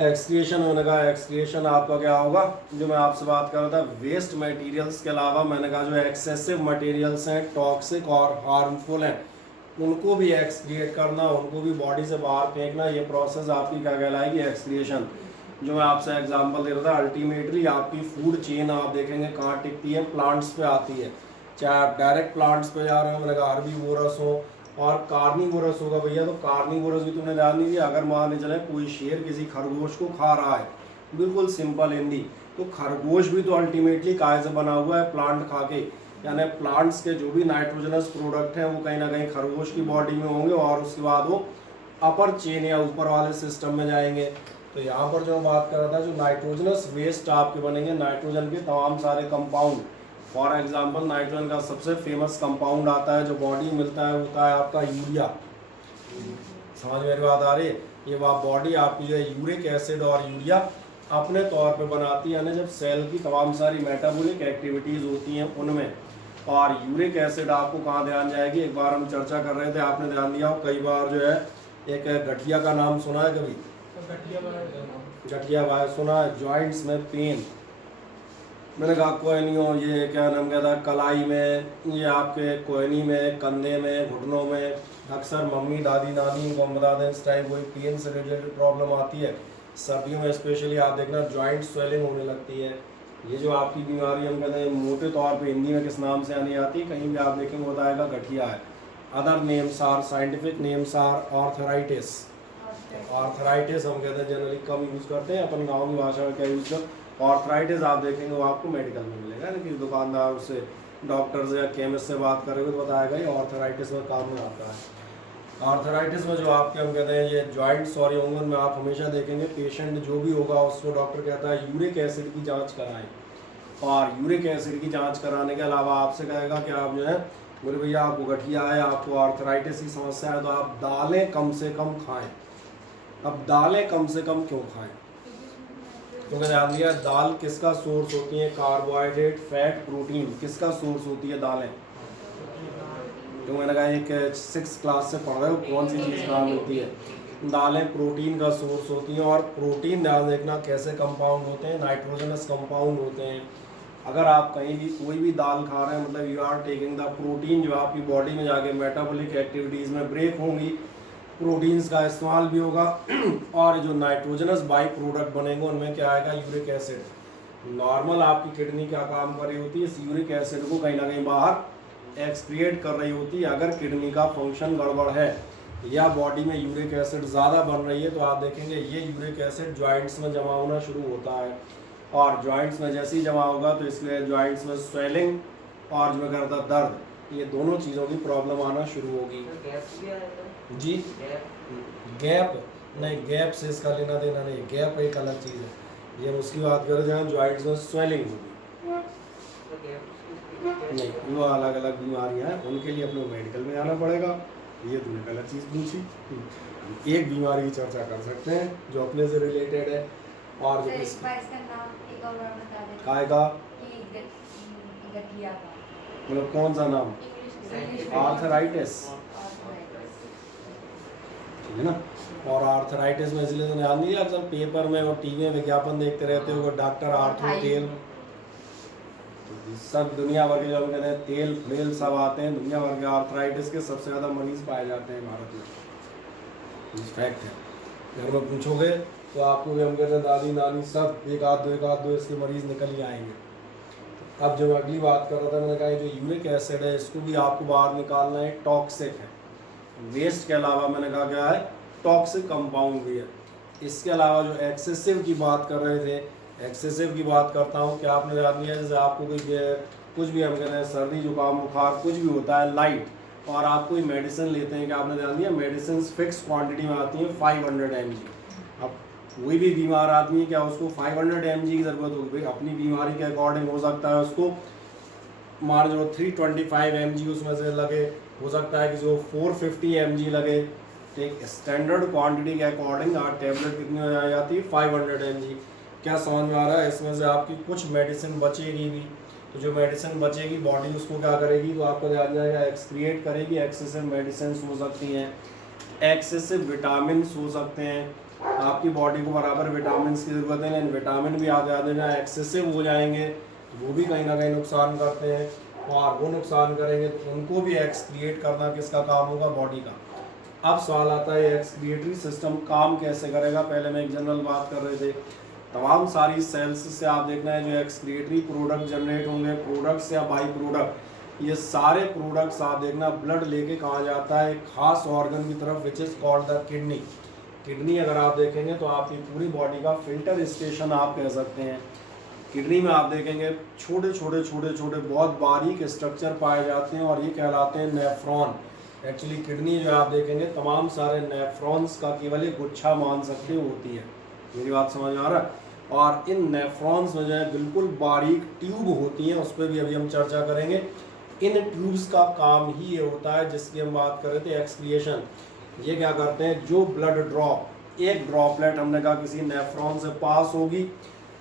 Excretion होने का, excretion आपका क्या होगा, जो मैं आपसे बात कर रहा था वेस्ट मटेरियल्स के अलावा मैंने कहा जो एक्सेसिव मटेरियल्स हैं, टॉक्सिक और हार्मफुल हैं, उनको भी एक्सक्रिएट करना, उनको भी बॉडी से बाहर फेंकना, ये प्रोसेस आपकी क्या कहलाएगी, एक्सक्रिएशन। जो मैं आपसे एग्जांपल दे रहा था, अल्टीमेटली आपकी फूड चेन आप देखेंगे कहाँ टिकती है, प्लांट्स पे आती है। चाहे आप डायरेक्ट प्लांट्स पे जा रहे हो, मैंने कहा हार्बीवोरस हो और कार्निवोरस होगा भैया, तो कार्निवोरस भी तुमने ध्यान नहीं दिया। अगर मान चले कोई शेर किसी खरगोश को खा रहा है, बिल्कुल सिंपल हिंदी, तो खरगोश भी तो अल्टीमेटली काय से बना हुआ है, प्लांट खा के, यानी प्लांट्स के जो भी नाइट्रोजनस प्रोडक्ट हैं वो कहीं ना कहीं खरगोश की बॉडी में होंगे और उसके बाद वो अपर चेन या ऊपर वाले सिस्टम में जाएंगे। तो यहाँ पर जो मैं बात कर रहा था, जो नाइट्रोजनस वेस्ट आपके बनेंगे, नाइट्रोजन के तमाम सारे कंपाउंड, फॉर एग्जांपल नाइट्रोजन का सबसे फेमस कंपाउंड आता है जो बॉडी मिलता है, होता है आपका यूरिया। समझ मेरी बात आ रही है? ये वह बॉडी आपकी जो है यूरिक एसिड और यूरिया अपने तौर पे बनाती है, यानी जब सेल की तमाम सारी मेटाबॉलिक एक्टिविटीज़ होती हैं उनमें। और यूरिक एसिड आपको कहाँ ध्यान जाएगी, एक बार हम चर्चा कर रहे थे, आपने ध्यान दिया हो, कई बार जो है एक गठिया का नाम सुना है कभी? गठिया भाई सुना है, जॉइंट्स में पेन। मैंने कहा कोई नहीं हो, ये क्या नाम कहता है, कलाई में, ये आपके कोहनी में, कंधे में, घुटनों में, अक्सर मम्मी दादी नानी को हम बता दें इस टाइप कोई पेन से रिलेटेड प्रॉब्लम आती है। सर्दियों में स्पेशली आप देखना जॉइंट स्वेलिंग होने लगती है। ये जो आपकी बीमारी हम कहते हैं मोटे तौर पे हिंदी में किस नाम से आनी आती है, कहीं भी आप देखेंगे बताएगा गठिया है। Other names are, scientific names are arthritis. Arthritis हम कहते हैं जनरली कम यूज़ करते हैं, अपन गाँव की भाषा में क्या यूज़ करते। ऑर्थराइटिस आप देखेंगे वो आपको मेडिकल में मिलेगा, यानी कि दुकानदार से, डॉक्टर से या केमिस्ट से बात करेंगे तो बताएगा ये ऑर्थराइटिस में काम में आता है। आर्थराइटिस में जो आपके हम कहते हैं ये जॉइंट सॉरी होंगे, उनमें आप हमेशा देखेंगे पेशेंट जो भी होगा उसको डॉक्टर कहता है यूरिक एसिड की जांच कराएं। और यूरिक एसिड की जांच कराने के अलावा आपसे कहेगा कि आप जो है, बोले भैया आपको गठिया है, आपको आर्थराइटिस की समस्या है, तो आप दालें कम से कम खाएं। अब दालें कम से कम क्यों खाएं? क्योंकि ध्यान दिया, दाल किसका सोर्स होती है, कार्बोहाइड्रेट, फैट, प्रोटीन, किसका सोर्स होती है दालें? जो मैंने कहा एक 6th क्लास से पढ़ रहे हो, कौन सी चीज़ कहाँ मिलती है? दालें प्रोटीन का सोर्स होती हैं। और प्रोटीन ध्यान देखना कैसे कंपाउंड होते हैं, नाइट्रोजनस कंपाउंड होते हैं। अगर आप कहीं भी कोई भी दाल खा रहे हैं, मतलब you are taking the protein, जो आपकी बॉडी में जाके मेटाबॉलिक एक्टिविटीज़ में ब्रेक होंगी, प्रोटीन्स का इस्तेमाल भी होगा और जो नाइट्रोजनस बाई प्रोडक्ट बनेंगे उनमें क्या आएगा, यूरिक एसिड। नॉर्मल आपकी किडनी क्या काम कर रही होती है, इस यूरिक एसिड को कहीं ना कहीं बाहर एक्सक्रिएट कर रही होती है। अगर किडनी का फंक्शन गड़बड़ है या बॉडी में यूरिक एसिड ज़्यादा बन रही है, तो आप देखेंगे ये यूरिक एसिड जॉइंट्स में जमा होना शुरू होता है। और जॉइंट्स में जैसे ही जमा होगा तो इसलिए जॉइंट्स में स्वेलिंग और जो करता दर्द, ये दोनों चीज़ों की प्रॉब्लम आना शुरू होगी। जी गैप नहीं, गैप से इसका लेना देना नहीं, गैप एक अलग चीज़ है। ये हम उसकी बात करें जहाँ जॉइंट्स में स्वेलिंग होगी, नहीं वो अलग अलग बीमारियाँ हैं, उनके लिए अपने मेडिकल में आना पड़ेगा। ये तुमने गलत चीज़ पूछी। एक बीमारी की चर्चा कर सकते हैं जो अपने से रिलेटेड है, और जो खाएगा मतलब कौन सा नाम, आर्थराइटिस, ठीक है ना। और आर्थराइटिस में इसलिए तो ध्यान दिया, अक्सर पेपर में और टीवी में विज्ञापन देखते रहते हो, डॉक्टर आर्थो तेल, सब दुनिया भर के जो हम कहते हैं तेल फ्लेल सब आते हैं, दुनिया भर के आर्थराइटिस के सबसे ज़्यादा मरीज पाए जाते हैं भारत में, फैक्ट है। घर में पूछोगे तो आपको भी हम कहते हैं दादी नानी सब एक आध दो इसके मरीज निकल ही आएंगे। अब जो मैं अगली बात कर रहा था, मैंने कहा जो यूरिक एसिड है इसको भी आपको बाहर निकालना है, टॉक्सिक है। वेस्ट के अलावा मैंने कहा क्या है, टॉक्सिक कंपाउंड भी है। इसके अलावा जो एक्सेसिव की बात कर रहे थे, एक्सेसिव की बात करता हूँ, क्या आपने ध्यान दिया, जैसे आपको कुछ भी हम कहते हैं सर्दी जुकाम बुखार कुछ भी होता है लाइट, और आप कोई मेडिसिन लेते हैं, क्या आपने ध्यान दिया, मेडिसिन फिक्स क्वांटिटी में आती है 500 mg। अब कोई भी बीमार आदमी क्या उसको 500 mg की ज़रूरत होगी, भाई अपनी बीमारी के अकॉर्डिंग हो सकता है उसको मान लो 325 mg उसमें से लगे, हो सकता है कि जो 450 mg लगे। एक स्टैंडर्ड क्वांटिटी के अकॉर्डिंग आप टेबलेट कितनी हो जाती है, 500 mg। क्या समझ में आ रहा है? इसमें से आपकी कुछ मेडिसिन बचेगी भी, तो जो मेडिसिन बचेगी बॉडी उसको क्या करेगी, तो आपको ध्यान जाएगा एक्सक्रिएट करेगी। एक्सेसिव मेडिसिन हो सकती हैं, एक्सेसिव विटामिन हो सकते हैं, आपकी बॉडी को बराबर विटामिन की ज़रूरत है, लेकिन विटामिन भी आप याद रखना एक्सेसिव हो जाएंगे तो वो भी कहीं ना कहीं नुकसान करते हैं, और वो नुकसान करेंगे तो उनको भी एक्सक्रिएट करना किसका काम होगा, बॉडी का। अब सवाल आता है एक्सक्रिएटरी सिस्टम काम कैसे करेगा। पहले मैं एक जनरल बात कर रहे थे, तमाम सारी सेल्स से आप देखना है जो एक्सक्रिएटरी प्रोडक्ट जनरेट होंगे, प्रोडक्ट्स या बाई प्रोडक्ट, ये सारे प्रोडक्ट्स आप देखना ब्लड लेके कहाँ जाता है, एक खास ऑर्गन की तरफ which is called the kidney. Kidney अगर आप देखेंगे तो आपकी पूरी बॉडी का फिल्टर स्टेशन आप कह सकते हैं। किडनी में आप देखेंगे छोटे छोटे छोटे छोटे बहुत बारीक स्ट्रक्चर पाए जाते हैं और ये कहलाते हैं नेफ्रॉन। एक्चुअली किडनी जो आप देखेंगे तमाम सारे नेफ्रॉन्स का केवल एक गुच्छा मान सकते होती है। मेरी बात समझ में आ रहा है? और इन नेफ्रॉन्स में जो है बिल्कुल बारीक ट्यूब होती हैं, उस पर भी अभी हम चर्चा करेंगे। इन ट्यूब्स का काम ही ये होता है जिसकी हम बात कर रहे थे एक्सक्रिएशन। ये क्या करते हैं, जो ब्लड ड्रॉप एक ड्रॉपलेट हमने कहा किसी नेफ्रॉन से पास होगी,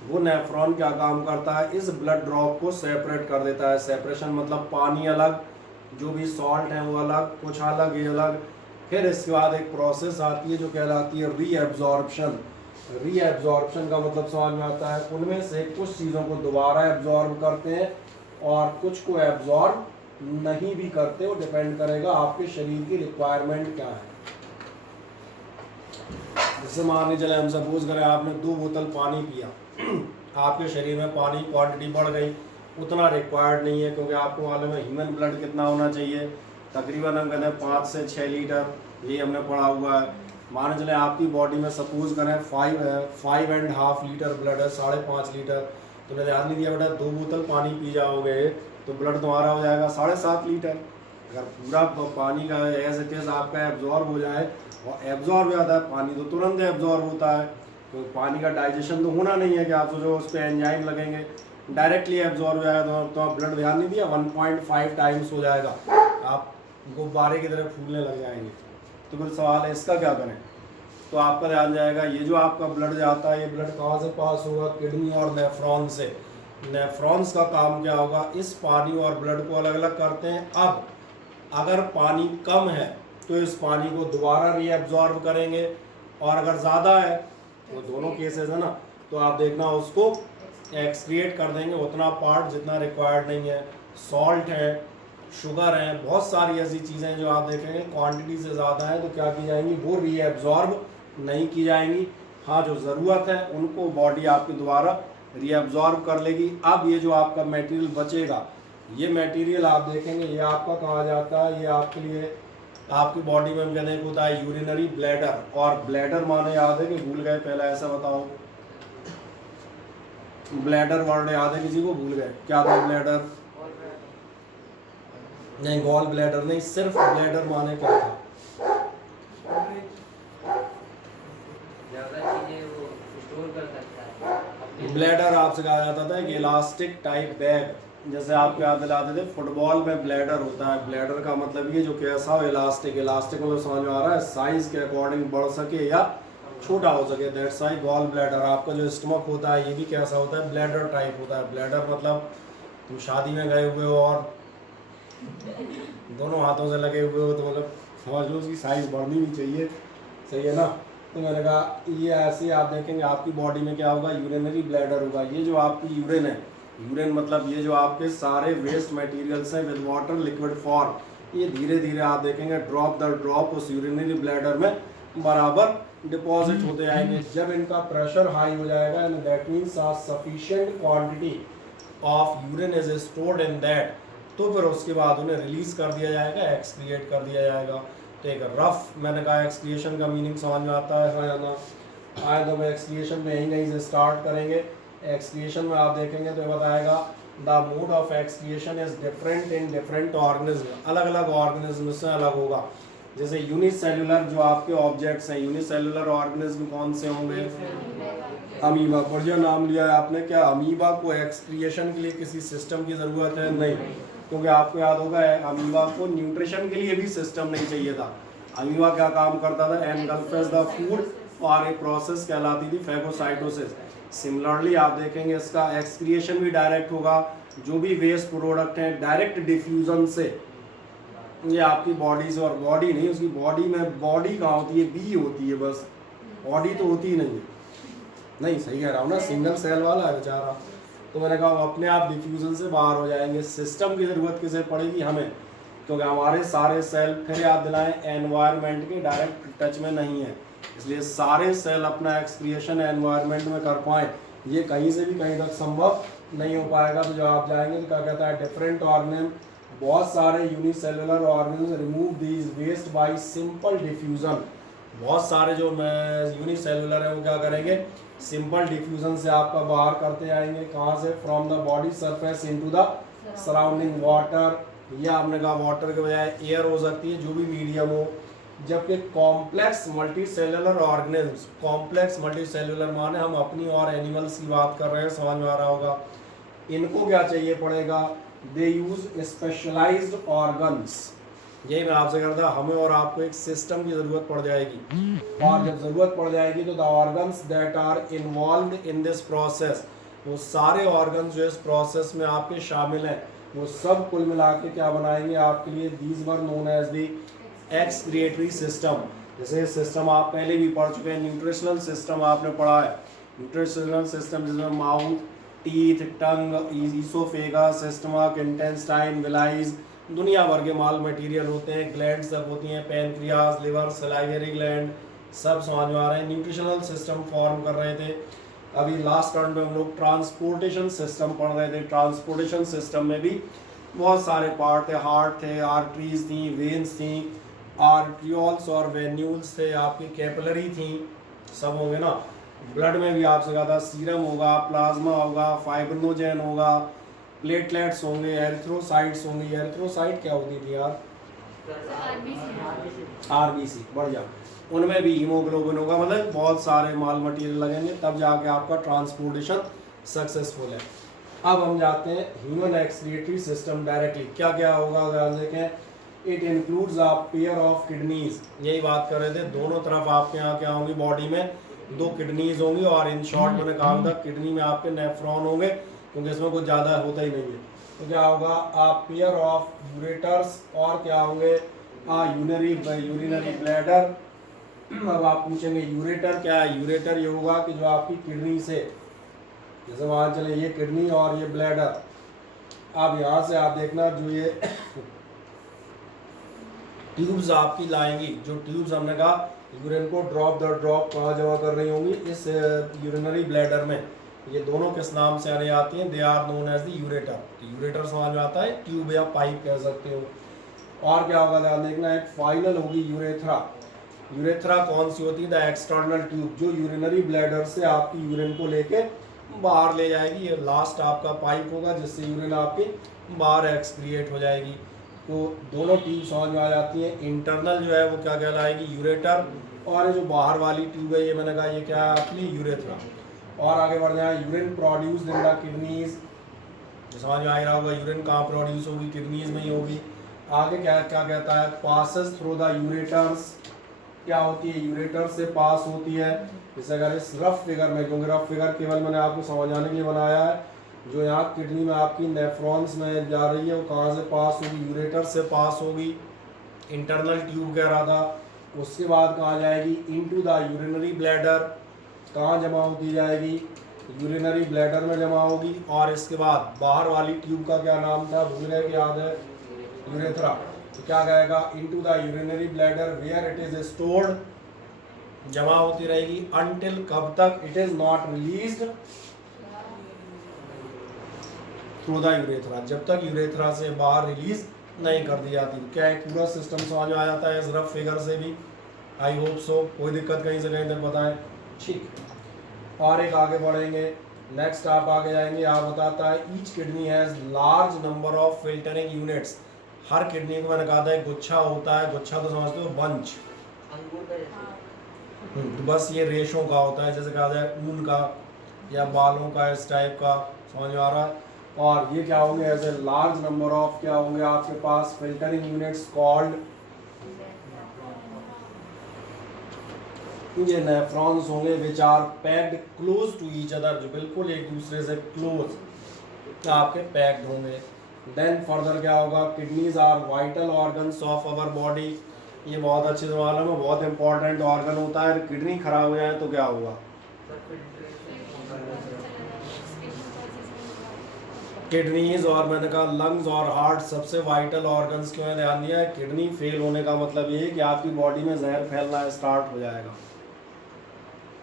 वो नेफ्रॉन क्या काम करता है, इस ब्लड ड्रॉप को सेपरेट कर देता है। सेपरेशन मतलब पानी अलग, जो भी सॉल्ट है वो अलग, कुछ अलग ये अलग। फिर इसके बाद एक प्रोसेस आती है जो कहलाती है रीएब्जॉर्प्शन। रीएब्जॉर्प्शन का मतलब समझ में आता है, उनमें से कुछ चीज़ों को दोबारा एब्जॉर्ब करते हैं और कुछ को एब्जॉर्ब नहीं भी करते। वो डिपेंड करेगा आपके शरीर की रिक्वायरमेंट क्या है। जैसे मान लीजिए हम सपोज करें आपने 2 बोतल पानी पिया, आपके शरीर में पानी क्वांटिटी बढ़ गई, उतना रिक्वायर्ड नहीं है, क्योंकि आपको मालूम है ह्यूमन ब्लड कितना होना चाहिए, तकरीबन हम कहते हैं 5 से 6 लीटर, ये हमने पढ़ा हुआ है। मान चले आपकी बॉडी में सपोज करें 5.5 लीटर ब्लड है, 5.5 लीटर, तो मैंने ध्यान नहीं दिया बेटा 2 बोतल पानी पी जाओगे तो ब्लड तुम्हारा हो जाएगा 7.5 लीटर। अगर पूरा पानी का एज इट इज़ आपका एब्जॉर्ब हो जाए, और एब्जॉर्ब हो जाता है पानी तो तुरंत एब्जॉर्ब होता है, तो पानी का डाइजेशन तो होना नहीं है कि आप सोचो उस पर एंजाइम लगेंगे, डायरेक्टली एब्जॉर्ब हो जाएगा। तो आप ब्लड ध्यान नहीं दिया 1.5 टाइम्स हो जाएगा, आप गुब्बारे की तरह फूलने लग जाएंगे। तो फिर सवाल है इसका क्या करें, तो आपका ध्यान जाएगा ये जो आपका ब्लड जाता है, ये ब्लड कहाँ से पास होगा, किडनी और नेफ्रॉन से। नेफ्रॉन्स का काम क्या होगा, इस पानी और ब्लड को अलग अलग करते हैं। अब अगर पानी कम है तो इस पानी को दोबारा रीएब्जॉर्ब करेंगे, और अगर ज़्यादा है, वो दोनों केसेस है ना, तो आप देखना उसको एक्सक्रिएट कर देंगे उतना पार्ट जितना रिक्वायर्ड नहीं है। सॉल्ट है, शुगर है, बहुत सारी ऐसी चीज़ें जो आप देखेंगे क्वांटिटी से ज़्यादा है तो क्या की जाएंगी, वो रीएब्जॉर्ब नहीं की जाएंगी। हाँ, जो ज़रूरत है उनको बॉडी आपके द्वारा रीएब्जॉर्ब कर लेगी। अब ये जो आपका मटेरियल बचेगा, ये मटेरियल आप देखेंगे ये आपका कहाँ जाता है, ये आपके लिए आपकी बॉडी में कहने को होता है यूरिनरी ब्लैडर। और ब्लैडर माने याद है कि भूल गए, पहले ऐसा बताओ, ब्लैडर वर्ड याद है किसी को, भूल गए क्या था ब्लैडर? नहीं, गॉल ब्लैडर नहीं, सिर्फ ब्लैडर माने क्या था? ब्लैडर आपसे कहा जाता था कि इलास्टिक टाइप बैग, जैसे आप याद दिलाते थे फुटबॉल में ब्लैडर होता है। ब्लैडर का मतलब ये जो कैसा हो, इलास्टिक, इलास्टिक मतलब समझ में आ रहा है साइज के अकॉर्डिंग बढ़ सके या छोटा हो सके, दैट्स वाई गॉल ब्लैडर। आपका जो स्टमक होता है ये भी कैसा होता है, ब्लैडर टाइप होता है। ब्लैडर मतलब तुम शादी में गए हुए हो और दोनों हाथों से लगे हुए हो, तो मतलब समझ लो उसकी साइज़ बढ़नी भी चाहिए, सही है ना। तो मैंने कहा ये ऐसे आप देखेंगे आपकी बॉडी में क्या होगा, यूरिनरी ब्लैडर होगा। ये जो आपकी यूरिन है, यूरिन मतलब ये जो आपके सारे वेस्ट मटेरियल्स हैं विद वाटर लिक्विड फॉर्म, ये धीरे धीरे आप देखेंगे ड्रॉप दर ड्रॉप उस यूरिनरी ब्लैडर में बराबर डिपॉजिट होते जाएंगे। जब इनका प्रेशर हाई हो जाएगा and that means sufficient quantity of urine is stored in that, तो फिर उसके बाद उन्हें रिलीज कर दिया जाएगा, एक्सक्रिएट कर दिया जाएगा। तो एक रफ मैंने कहा एक्सक्रिएशन का मीनिंग समझ में आता है या ना? आए तो हम एक्सक्रिएशन में यहीं कहीं से स्टार्ट करेंगे। एक्सक्रिएशन में आप देखेंगे तो ये बताएगा the mode of excretion is different in different organism, अलग अलग ऑर्गेनिज्म से अलग होगा। जैसे यूनिसेल्युलर जो आपके ऑब्जेक्ट्स हैं, यूनिसेल्युलर ऑर्गेनिज्म कौन से होंगे? अमीबा। बढ़िया नाम लिया है आपने। क्या अमीबा को एक्सक्रिएशन के लिए किसी सिस्टम की ज़रूरत है? नहीं, क्योंकि आपको याद होगा अमीबा को न्यूट्रिशन के लिए भी सिस्टम नहीं चाहिए था। अमीबा क्या काम करता था, एनगल्फेस द फूड, और एक प्रोसेस कहलाती थी फैगोसाइटोसिस। सिमिलरली आप देखेंगे इसका एक्सक्रिएशन भी डायरेक्ट होगा, जो भी वेस्ट प्रोडक्ट हैं डायरेक्ट डिफ्यूजन से ये आपकी बॉडी से, और बॉडी नहीं, उसकी बॉडी में बॉडी कहाँ होती है, बी होती है बस, बॉडी तो होती ही नहीं है, नहीं सही कह रहा हूँ ना, सिंगल सेल वाला है बेचारा। तो मैंने कहा अपने आप डिफ्यूजन से बाहर हो जाएंगे। सिस्टम की ज़रूरत किसे पड़ेगी? हमें, क्योंकि हमारे सारे सेल, फिर याद दिलाएं, एनवायरनमेंट के डायरेक्ट टच में नहीं है, इसलिए सारे सेल अपना एक्सक्रिएशन एनवायरनमेंट में कर पाएँ ये कहीं से भी कहीं तक संभव नहीं हो पाएगा। तो जब आप जाएंगे तो क्या कहता है, डिफरेंट ऑर्गेनिज्म, बहुत सारे unicellular organism remove these waste by simple diffusion. बहुत सारे जो यूनिसेलुलर है वो क्या करेंगे, सिंपल डिफ्यूजन से आपका बाहर करते आएंगे। कहाँ से? From the body surface into the surrounding water, या आपने कहा वाटर के बजाय एयर हो सकती है, जो भी मीडियम हो। जबकि complex multi cellular organism, complex multi cellular माने हम अपनी और एनिमल्स की बात कर रहे हैं, समझ में आ रहा होगा। इनको क्या चाहिए पड़ेगा? दे यूज स्पेशलाइज्ड ऑर्गन्स। यही मैं आपसे कह रहा था, हमें और आपको एक सिस्टम की ज़रूरत पड़ जाएगी, और जब ज़रूरत पड़ जाएगी तो the organs that are involved in this process, वो सारे ऑर्गन्स जो इस प्रोसेस में आपके शामिल हैं, वो सब कुल मिला के क्या बनाएंगे आपके लिए? These were known as the excretory system. जैसे सिस्टम आप पहले भी पढ़ चुके हैं, न्यूट्रिशनल सिस्टम आपने पढ़ा है, न्यूट्रिशनल सिस्टम जिसमें माउथ, टीथ, टंग, ईसोफेगस, स्टमक, इंटेस्टाइन, विलाइज, दुनिया भर के माल मटेरियल होते हैं, ग्लैंड सब होती हैं, पैनक्रियाज, लिवर, सलाइवरी ग्लैंड, सब समझ में आ रहे हैं। न्यूट्रिशनल सिस्टम फॉर्म कर रहे थे। अभी लास्ट टर्न में हम लोग ट्रांसपोर्टेशन सिस्टम पढ़ रहे थे। ट्रांसपोर्टेशन सिस्टम में भी बहुत सारे पार्ट थे, हार्ट थे, आर्टरीज थी, वेन्स थी, आर्ट्रियोल्स और वेन्यूल्स थे, आपकी कैपिलरी थी, सब होंगे ना। ब्लड में भी आपसे कहा था सीरम होगा, प्लाज्मा होगा, फाइब्रिनोजेन होगा, प्लेटलेट्स होंगे, एरिथ्रोसाइट्स होंगी। एरिथ्रोसाइट क्या होती थी यार? आरबीसी, बढ़िया। उनमें भी हीमोग्लोबिन होगा, मतलब बहुत सारे माल मटेरियल लगेंगे, तब जाके आपका ट्रांसपोर्टेशन सक्सेसफुल है। अब हम जाते हैं ह्यूमन एक्सक्रिएटरी सिस्टम डायरेक्टली। क्या क्या होगा ध्यान देखें। It includes a pair of kidneys, यही बात कर रहे थे, दोनों तरफ आपके यहाँ क्या होंगी, बॉडी में 2 किडनीज होंगी, और इन शॉर्ट मैंने कहा था किडनी में आपके नेफ्रॉन होंगे, क्योंकि इसमें कुछ ज़्यादा होता ही नहीं है। तो क्या होगा, आ पेयर ऑफ यूरेटर्स, और क्या होंगे, यूरिनरी ब्लैडर। अब आप पूछेंगे यूरेटर क्या है? यूरेटर ये होगा कि जो आपकी किडनी से, जैसे मान चले ये किडनी और ये ब्लैडर, अब यहाँ से आप देखना जो ये ट्यूब्स आपकी लाएंगी, जो ट्यूब्स हमने कहा यूरिन को ड्रॉप दर ड्रॉप कहाँ जमा कर रही होंगी, इस यूरिनरी ब्लैडर में। ये दोनों किस नाम से आने आती हैं? They are known as the ureter. Ureter समझ में आता है, ट्यूब या पाइप कह सकते हो। और क्या होगा ध्यान देखना, एक फाइनल होगी यूरेथ्रा। यूरेथ्रा कौन सी होती है? द एक्सटर्नल ट्यूब, जो यूरिनरी ब्लैडर से आपकी यूरिन को लेके बाहर ले जाएगी। ये लास्ट आपका पाइप होगा जिससे यूरिन आपकी बाहर एक्सक्रिएट हो जाएगी। तो दोनों ट्यूब समझ में आ जाती है। इंटरनल जो है वो क्या कहलाएगी? यूरेटर, और ये जो बाहर वाली ट्यूब है ये मैंने कहा ये क्या है आपकी? यूरेथ्रा। और आगे बढ़ जाए, urine produce in the kidneys, समझ में आ रहा होगा यूरिन कहाँ प्रोड्यूस होगी? किडनीज में ही होगी। आगे क्या क्या कहता है? पासेस थ्रू द यूरेटर्स, क्या होती है? यूरेटर से पास होती है। जैसे अगर इस रफ फिगर में, क्योंकि रफ फिगर केवल मैंने आपको समझाने के लिए बनाया है, जो यहाँ किडनी में आपकी नेफ्रॉन्स में जा रही है वो कहाँ से पास होगी? यूरेटर से पास होगी। इंटरनल ट्यूब कह रहा था। उसके बाद कहाँ जाएगी? इनटू द यूरिनरी ब्लैडर, कहाँ जमा होती जाएगी? यूरिनरी ब्लैडर में जमा होगी। और इसके बाद बाहर वाली ट्यूब का क्या नाम था, भूल गए कि याद है? यूरेथ्रा। तो क्या कहेगा? Into the urinary bladder where it is stored, जमा होती रहेगी अनटिल कब तक? It is not released through the urethra, जब तक यूरेथ्रा से बाहर रिलीज नहीं कर दी जाती। क्या एक पूरा सिस्टम समझ में आ जाता है इस रफ फिगर से भी? I hope so. कोई दिक्कत कहीं से कहीं तक बताएं, ठीक। और एक आगे बढ़ेंगे, नेक्स्ट आप आगे जाएंगे, आप बताता है each kidney has large number of filtering units. Her kidney को मैंने कहा था एक गुच्छा होता है, गुच्छा तो समझते हो, बंच। तो बस ये रेशों का होता है, जैसे कहा जाए ऊन का या बालों का, इस टाइप का, समझ में आ रहा है। और ये क्या होंगे? As a large number of क्या होंगे आपके पास? फिल्टरिंग यूनिट्स कॉल्ड, ये नेफ्रॉन्स होंगे which are packed close to each other, जो बिल्कुल एक दूसरे से क्लोज आपके पैक्ड होंगे। देन फर्दर क्या होगा? Kidneys are vital organs of our body. ये बहुत अच्छे से मालूम है, बहुत इंपॉर्टेंट ऑर्गन होता है। किडनी खराब हो जाए तो क्या होगा? किडनीज और मैंने कहा लंग्स और हार्ट सबसे वाइटल ऑर्गन्स क्यों है, ध्यान दिया है। किडनी फेल होने का मतलब ये है कि आपकी बॉडी में जहर फैलना स्टार्ट हो जाएगा।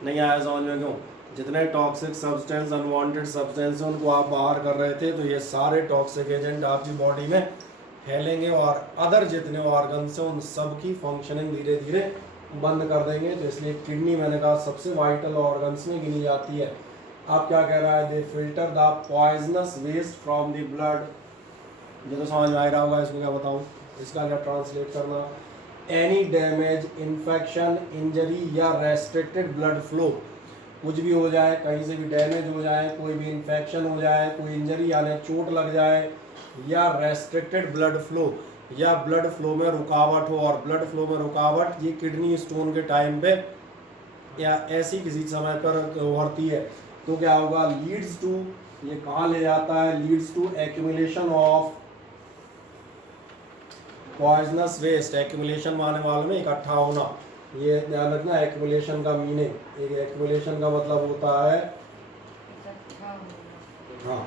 नहीं आया समझ में? क्यों? जितने टॉक्सिक सब्सटेंस, अनवांटेड सब्सटेंस उनको आप बाहर कर रहे थे, तो ये सारे टॉक्सिक एजेंट आपकी बॉडी में फैलेंगे और अदर जितने ऑर्गन्स हैं उन सब की फंक्शनिंग धीरे धीरे बंद कर देंगे। तो इसलिए किडनी मैंने कहा सबसे वाइटल ऑर्गन्स में गिनी जाती है। अब क्या कह रहा है? They filter the poisonous waste from the blood. ये तो समझ में आ रहा होगा, इसको क्या बताऊँ, इसका क्या ट्रांसलेट करना। एनी डैमेज, इन्फेक्शन, इंजरी या रेस्ट्रिक्टेड ब्लड फ्लो, कुछ भी हो जाए, कहीं से भी डैमेज हो जाए, कोई भी इन्फेक्शन हो जाए, कोई इंजरी यानी चोट लग जाए, या रेस्ट्रिक्टेड ब्लड फ्लो या ब्लड फ्लो में रुकावट हो। और ब्लड फ्लो में रुकावट ये किडनी स्टोन के टाइम पे या ऐसी किसी समय पर होती है, तो क्या होगा? लीड्स टू, ये कहाँ ले जाता है? Leads to accumulation of poisonous waste. Accumulation माने मालूम है इकट्ठा होना, ये ध्यान रखना। एक्यूमुलेशन का मीनिंग, एक एक्यूमुलेशन का मतलब होता है, हाँ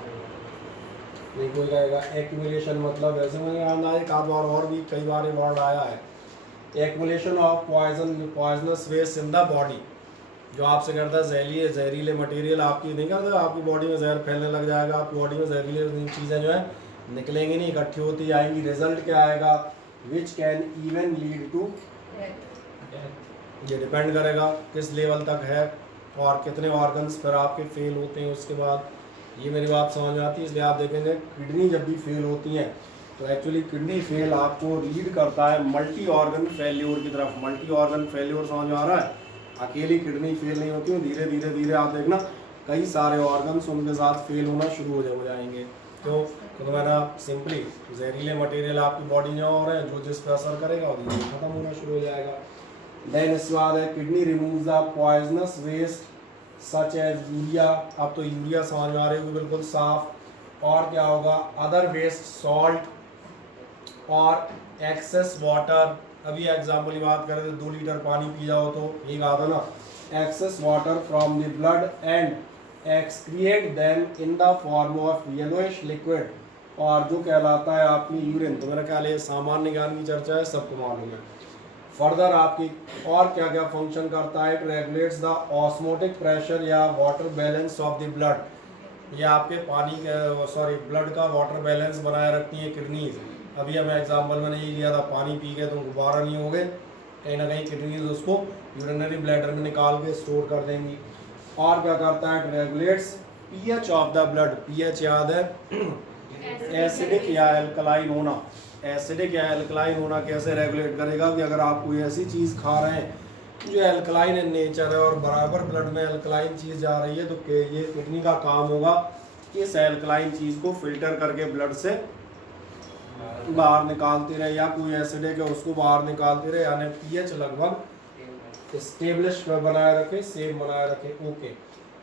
नहीं कोई कहेगा एक्यूमुलेशन मतलब वैसे मैंने आना एक आध बार और भी कई बार ये वर्ड आया है। Accumulation of poisonous waste in the body, जो आपसे करता है जहरीले मटेरियल आपकी नहीं करता, आपकी बॉडी में जहर फैलने लग जाएगा, आपकी बॉडी में जहरीले चीज़ें जो है निकलेंगी नहीं, इकट्ठी होती जाएंगी। रिजल्ट क्या आएगा? Which can even lead to, ये डिपेंड करेगा किस लेवल तक है और कितने ऑर्गन्स फिर आपके फेल होते हैं उसके बाद। ये मेरी बात समझ में आती है। इसलिए आप देखेंगे किडनी जब भी फेल होती हैं तो एक्चुअली किडनी फेल आपको लीड करता है मल्टी ऑर्गन फेल्योर की तरफ। मल्टी ऑर्गन फेल्योर समझ में आ रहा है? अकेली किडनी फेल नहीं होती है, धीरे धीरे धीरे आप देखना कई सारे ऑर्गन्स उनके साथ फेल होना शुरू हो जाएंगे। तो मैंने सिंपली जहरीले मटेरियल आपकी बॉडी में हो रहे हैं, जो जिस पर असर करेगा और धीरे खत्म होना शुरू हो जाएगा। देन इसके बाद है kidney removes the poisonous waste such as urea. अब तो यूरिया समझ में आ रही होगी बिल्कुल साफ। और क्या होगा? अदर वेस्ट, सॉल्ट और एक्सेस वाटर। अभी एग्जाम्पल की बात करें तो 2 लीटर पानी पी जाओ तो ये कहा था ना, excess water from the blood and excrete them in the form of yellowish liquid, और जो कहलाता है आपकी यूरिन। तो मेरा ख्याल है सामान्य ज्ञान की चर्चा है, सबको मालूम है। फर्दर आपकी और क्या क्या फंक्शन करता है? It regulates the osmotic pressure या water balance of the blood. ये आपके पानी ब्लड का वाटर बैलेंस बनाए रखती है किडनीज। अभी हमें एग्जांपल मैंने ये लिया था, पानी पी के तो गुब्बारा नहीं हो गए, कहीं ना कहीं किडनीज उसको यूरिनरी ब्लैडर में निकाल के स्टोर कर देंगी। और क्या करता है? It regulates pH of the blood. PH याद है, एसिडिक या एल्कलाइन होना। एसिडिक या एल्कलाइन होना कैसे रेगुलेट करेगा? कि अगर आप कोई ऐसी चीज़ खा रहे हैं जो एल्कलाइन इन नेचर है और बराबर ब्लड में एल्कलाइन चीज़ जा रही है, तो ये किडनी का काम होगा कि इस एल्कलाइन चीज़ को फिल्टर करके ब्लड से बाहर निकालती रहे, या कोई एसिडिक है उसको बाहर निकालती रहे, यानी पीएच लगभग स्टेब्लिश बनाए रखे, सेम बनाए रखे। ओके,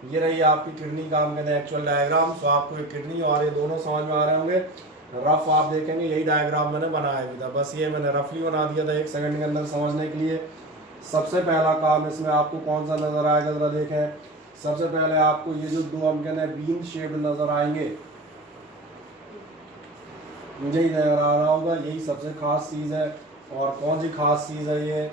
ये रही आपकी किडनी काम के एक्चुअल डायग्राम। तो आपको एक किडनी और ये दोनों समझ में आ रहे होंगे। रफ आप देखेंगे यही डायग्राम मैंने बनाया भी था, बस ये मैंने रफली बना दिया था 1 सेकंड के अंदर समझने के लिए। सबसे पहला काम इसमें आपको कौन सा नज़र आएगा, ज़रा देखें। सबसे पहले आपको ये जो 2 हम कहते हैं बीन शेप नज़र आएंगे, मुझे ही नज़र आ रहा होगा, यही सबसे खास चीज़ है। और कौन सी खास चीज़ है ये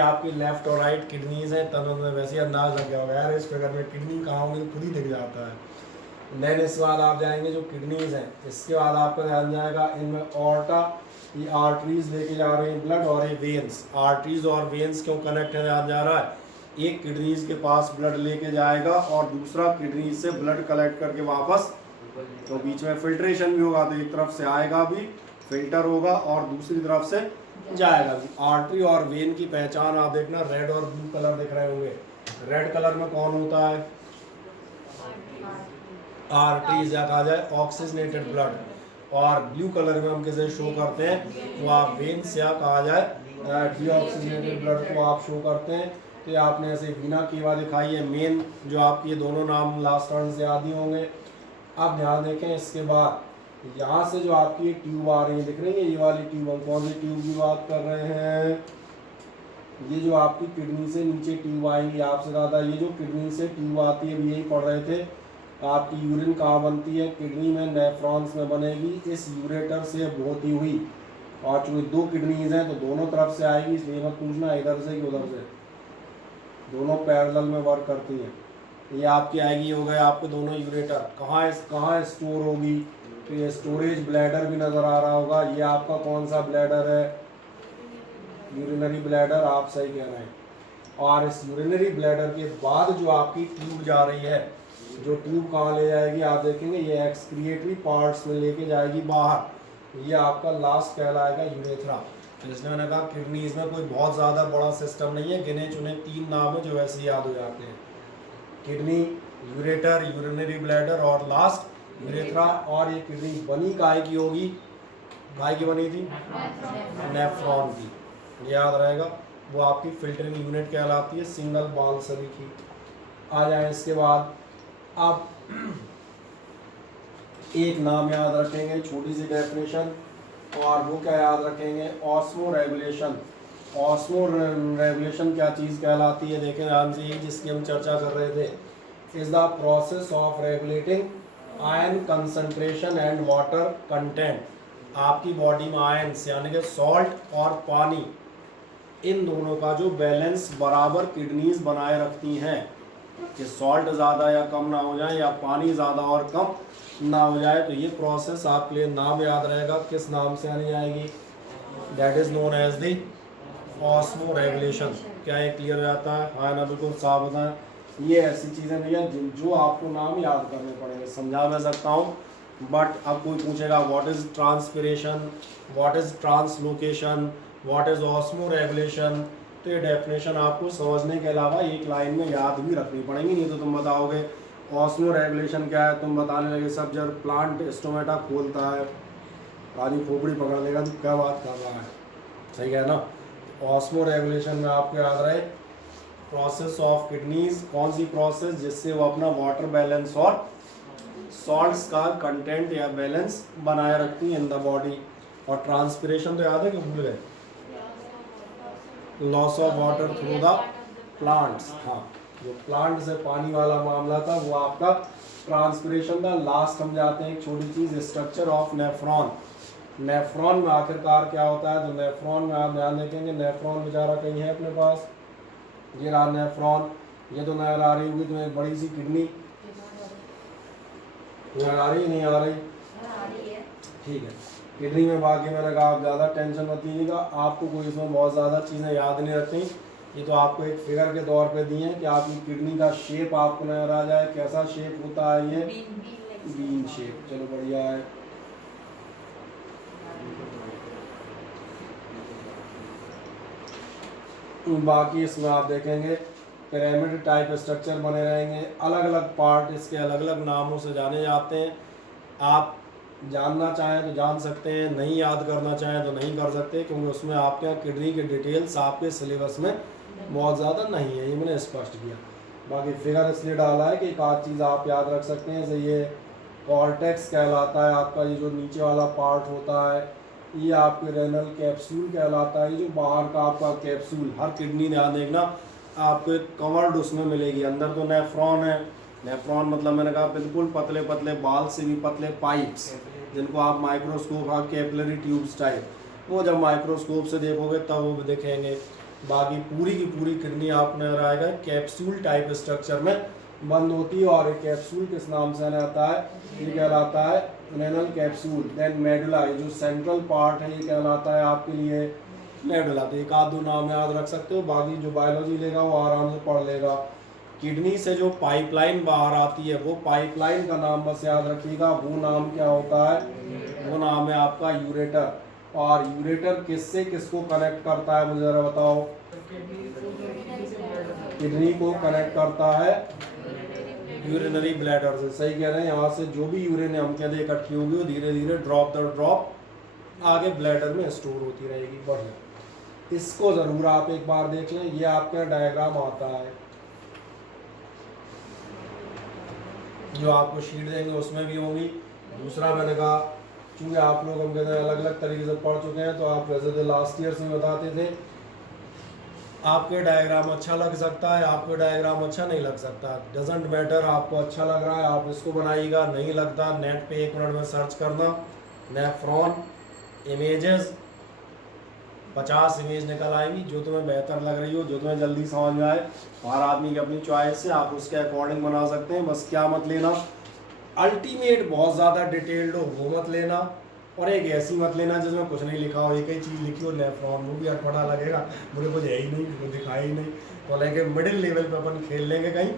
आपकी लेफ्ट और राइट किडनीज है। तब में वैसे अंदाज लग गया होगा यार इस फिगर में किडनी कहाँ होंगी, तो खुद ही दिख जाता है। देन इसके बाद आप जाएंगे जो किडनीज हैं, इसके बाद आपका ध्यान जाएगा इनमें ऑर्टा, ये आर्टरीज लेके जा रहे हैं ब्लड, और ये वेन्स। आर्टरीज और वेन्स क्यों कनेक्ट है ध्यान जा रहा है? एक किडनीज के पास ब्लड लेके जाएगा और दूसरा किडनीज से ब्लड कलेक्ट करके वापस, तो बीच में फिल्ट्रेशन भी होगा, तो एक तरफ से आएगा भी, फिल्टर होगा, और दूसरी तरफ से जाएगा भी। आर्टरी और वेन की पहचान आप देखना, रेड और ब्लू कलर दिख रहे होंगे। रेड कलर में कौन होता है? आर्टरीज, या कहा जाए ऑक्सीजनेटेड ब्लड, और ब्लू कलर में हम किसे शो करते हैं? तो आप वेन्स, या कहा जाए डीऑक्सीजनेटेड ब्लड को आप शो करते हैं। तो आपने ऐसे वीना कीवा दिखाई है मेन, जो आपके ये दोनों नाम लास्ट टर्न से याद ही होंगे। अब ध्यान देखें, इसके बाद यहाँ से जो आपकी ट्यूब आ रही है दिख रही है, ये वाली ट्यूब, हम कौन सी ट्यूब की बात कर रहे हैं? ये जो आपकी किडनी से नीचे ट्यूब आएंगी, आपसे ज़्यादा ये जो किडनी से ट्यूब आती है, यही पढ़ रहे थे। आपकी यूरिन कहाँ बनती है? किडनी में, नेफ्रॉन्स में बनेगी, इस यूरेटर से होती हुई। और चूँकि दो किडनीज हैं तो दोनों तरफ से आएगी, इसलिए मत पूछना इधर से कि उधर से, दोनों पैरेलल में वर्क करती हैं। ये आपकी आएगी, हो गए आपके दोनों यूरेटर। कहाँ स्टोर होगी? तो ये स्टोरेज ब्लैडर भी नज़र आ रहा होगा। ये आपका कौन सा ब्लैडर है? यूरिनरी ब्लैडर, आप सही कह रहे हैं। और इस यूरिनरी ब्लैडर के बाद जो आपकी ट्यूब जा रही है, जो ट्यूब कहाँ ले जाएगी आप देखेंगे, ये एक्सक्रिएटरी पार्ट्स में लेके जाएगी बाहर। ये आपका लास्ट कहलाएगा यूरेथ्रा। इसलिए मैंने कहा किडनीज में कोई बहुत ज़्यादा बड़ा सिस्टम नहीं है, गिने चुने 3 नाम है जो वैसे याद हो जाते हैं, किडनी, यूरेटर, यूरिनरी ब्लैडर और लास्ट यूरेथ्रा। और ये किडनी बनी काय की होगी? काय की बनी थी? नेफ्रॉन की, याद रहेगा। वो आपकी फिल्टरिंग यूनिट कहलाती है, सिंगल बाल सभी की। आ जाए इसके बाद आप एक नाम याद रखेंगे, छोटी सी डेफिनेशन, और वो क्या याद रखेंगे? Osmo regulation. ऑस्मो रेगुलेशन क्या चीज़ कहलाती है? देखें ध्यान से, ये जिसकी हम चर्चा कर रहे थे, is the process of regulating ion concentration and water content. आपकी बॉडी में आयन्स यानी कि सॉल्ट और पानी, इन दोनों का जो बैलेंस बराबर किडनीज बनाए रखती हैं, कि सॉल्ट ज़्यादा या कम ना हो जाए या पानी ज़्यादा और कम ना हो जाए। तो ये प्रोसेस आपके लिए नाम याद रहेगा, किस नाम से आनी आएगी? That is known as the osmoregulation. क्या ये क्लियर हो जाता है? हाँ ना, बिल्कुल साफ होता है। ये ऐसी चीज़ें भैया जो आपको नाम याद करने पड़ेंगे। समझा मैं सकता हूँ, बट अब कोई पूछेगा what is transpiration, what is translocation, what is osmo regulation, तो ये डेफिनेशन आपको समझने के अलावा एक लाइन में याद भी रखनी पड़ेंगी, नहीं तो तुम बताओगे ऑस्मो रेगुलेशन क्या है, तुम बताने लगे सब जब प्लांट स्टोमेटा खोलता है, आदमी खोपड़ी पकड़ लेगा तो क्या बात कर रहा है, सही है ना। ऑस्मो रेगुलेशन में आपको याद रहे प्रोसेस ऑफ किडनीज, कौन सी प्रोसेस? जिससे वो अपना वाटर बैलेंस और सॉल्ट्स का कंटेंट या बैलेंस बनाए रखती है इन द बॉडी। और ट्रांसपिरेशन तो याद है कि भूल गए? Loss of water through the plants. हाँ, जो प्लांट से पानी वाला मामला था वो आपका ट्रांसपिरेशन था। लास्ट हम जाते हैं एक छोटी चीज़, स्ट्रक्चर ऑफ नेफ्रॉन। नेफ्रॉन में आखिरकार क्या होता है? तो नेफ्रॉन में आप ध्यान देखेंगे, नेफ्रॉन बेचारा कहीं है अपने पास, ये रहा नेफ्रॉन। ये तो नजर आ रही होगी तुम्हें एक बड़ी सी किडनी, नजर आ रही नहीं आ रही? ठीक है, किडनी में बाकी मैंने कहा आप ज़्यादा टेंशन मत लीजिएगा, आपको कोई इसमें बहुत ज़्यादा चीज़ें याद नहीं रखनी। ये तो आपको एक फिगर के तौर पे दिए हैं कि आपकी किडनी का शेप आपको नजर आ जाए, कैसा शेप होता है ये? Bean shape. चलो बढ़िया है। बाकी इसमें आप देखेंगे पिरामिड टाइप स्ट्रक्चर बने रहेंगे, अलग अलग पार्ट इसके अलग अलग नामों से जाने जाते हैं। आप जानना चाहें तो जान सकते हैं, नहीं याद करना चाहें तो नहीं कर सकते, क्योंकि उसमें आपके यहाँ किडनी के डिटेल्स आपके सिलेबस में बहुत ज़्यादा नहीं है, ये मैंने स्पष्ट किया। बाकी फिगर इसलिए डाला है कि एक आध चीज़ आप याद रख सकते हैं, जैसे ये कॉर्टेक्स कहलाता है आपका, ये जो नीचे वाला पार्ट होता है, ये आपके रेनल कैप्सूल कहलाता है। ये जो बाहर का आपका कैप्सूल, हर किडनी ध्यान देखना आपको एक कवर्ड उसमें मिलेगी, अंदर तो नेफ्रॉन है। नेफ्रॉन मतलब मैंने कहा बिल्कुल पतले पतले बाल से भी पतले पाइप्स, जिनको आप माइक्रोस्कोप, हाँ कैपिलरी ट्यूब्स टाइप, वो जब माइक्रोस्कोप से देखोगे तब वो भी दिखेंगे। बाकी पूरी की पूरी किडनी आपने आएगा कैप्सूल टाइप स्ट्रक्चर में बंद होती है। और एक कैप्सूल किस नाम से आता है? ये कहलाता है रेनल कैप्सूल। देन मेडुला, ये जो सेंट्रल पार्ट है ये कहलाता है आपके लिए मेडुला। तो एक आध दो नाम याद रख सकते हो, बाकी जो बायोलॉजी लेगा वो आराम से पढ़ लेगा। किडनी से जो पाइपलाइन बाहर आती है वो पाइपलाइन का नाम बस याद रखिएगा, वो नाम क्या होता है? वो नाम है आपका यूरेटर। और यूरेटर किससे किसको कनेक्ट करता है मुझे ज़रा बताओ? किडनी को कनेक्ट करता है यूरिनरी ब्लैडर से, सही कह रहे हैं। यहाँ से जो भी यूरिन हम कहते हैं इकट्ठी होगी वो धीरे धीरे ड्रॉप दर ड्रॉप आगे ब्लैडर में स्टोर होती रहेगी। बढ़िया, इसको ज़रूर आप एक बार देख लें, ये आपका डायग्राम आता है जो आपको शीट देंगे उसमें भी होंगी। दूसरा मैंने कहा चूँकि आप लोग हम कहते हैं अलग अलग तरीके से पढ़ चुके हैं, तो आप वैसे तो लास्ट ईयर से बताते थे, आपके डायग्राम अच्छा लग सकता है, आपके डायग्राम अच्छा नहीं लग सकता, डजेंट मैटर। आपको अच्छा लग रहा है आप इसको बनाइएगा, नहीं लगता नेट पे 1 मिनट में सर्च करना नेफ्रॉन इमेजेस, 50 इमेज निकल आएंगी, जो तुम्हें बेहतर लग रही हो, जो तुम्हें जल्दी समझ में आए। हर आदमी की अपनी चॉइस से आप उसके अकॉर्डिंग बना सकते हैं। बस क्या मत लेना, अल्टीमेट बहुत ज़्यादा डिटेल्ड हो वो मत लेना, और एक ऐसी मत लेना जिसमें कुछ नहीं लिखा हो, एक ही चीज़ लिखी हो नेफ्रॉन, वो भी अटपटा लगेगा, मुझे कुछ है ही नहीं, वो दिखा ही नहीं। तो लेके मिडिल लेवल पे अपन खेल लेंगे, कहीं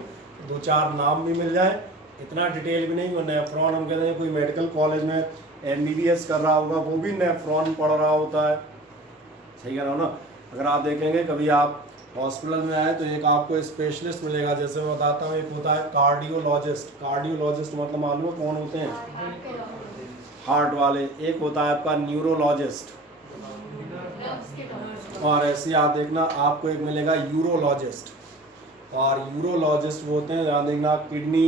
2-4 नाम भी मिल जाए, इतना डिटेल भी नहीं। वो नेफ्रॉन हम कहते हैं कोई मेडिकल कॉलेज में MBBS कर रहा होगा वो भी नेफ्रॉन पढ़ रहा होता है, सही कह रहा हो ना। अगर आप देखेंगे कभी आप हॉस्पिटल में आए तो एक आपको स्पेशलिस्ट मिलेगा, जैसे मैं बताता हूँ, एक होता है कार्डियोलॉजिस्ट। कार्डियोलॉजिस्ट मतलब मालूम है कौन होते हैं? हार्ट वाले। एक होता है आपका न्यूरोलॉजिस्ट, और ऐसे आप देखना आपको एक मिलेगा यूरोलॉजिस्ट, और यूरोलॉजिस्ट वो होते हैं ध्यान देखना किडनी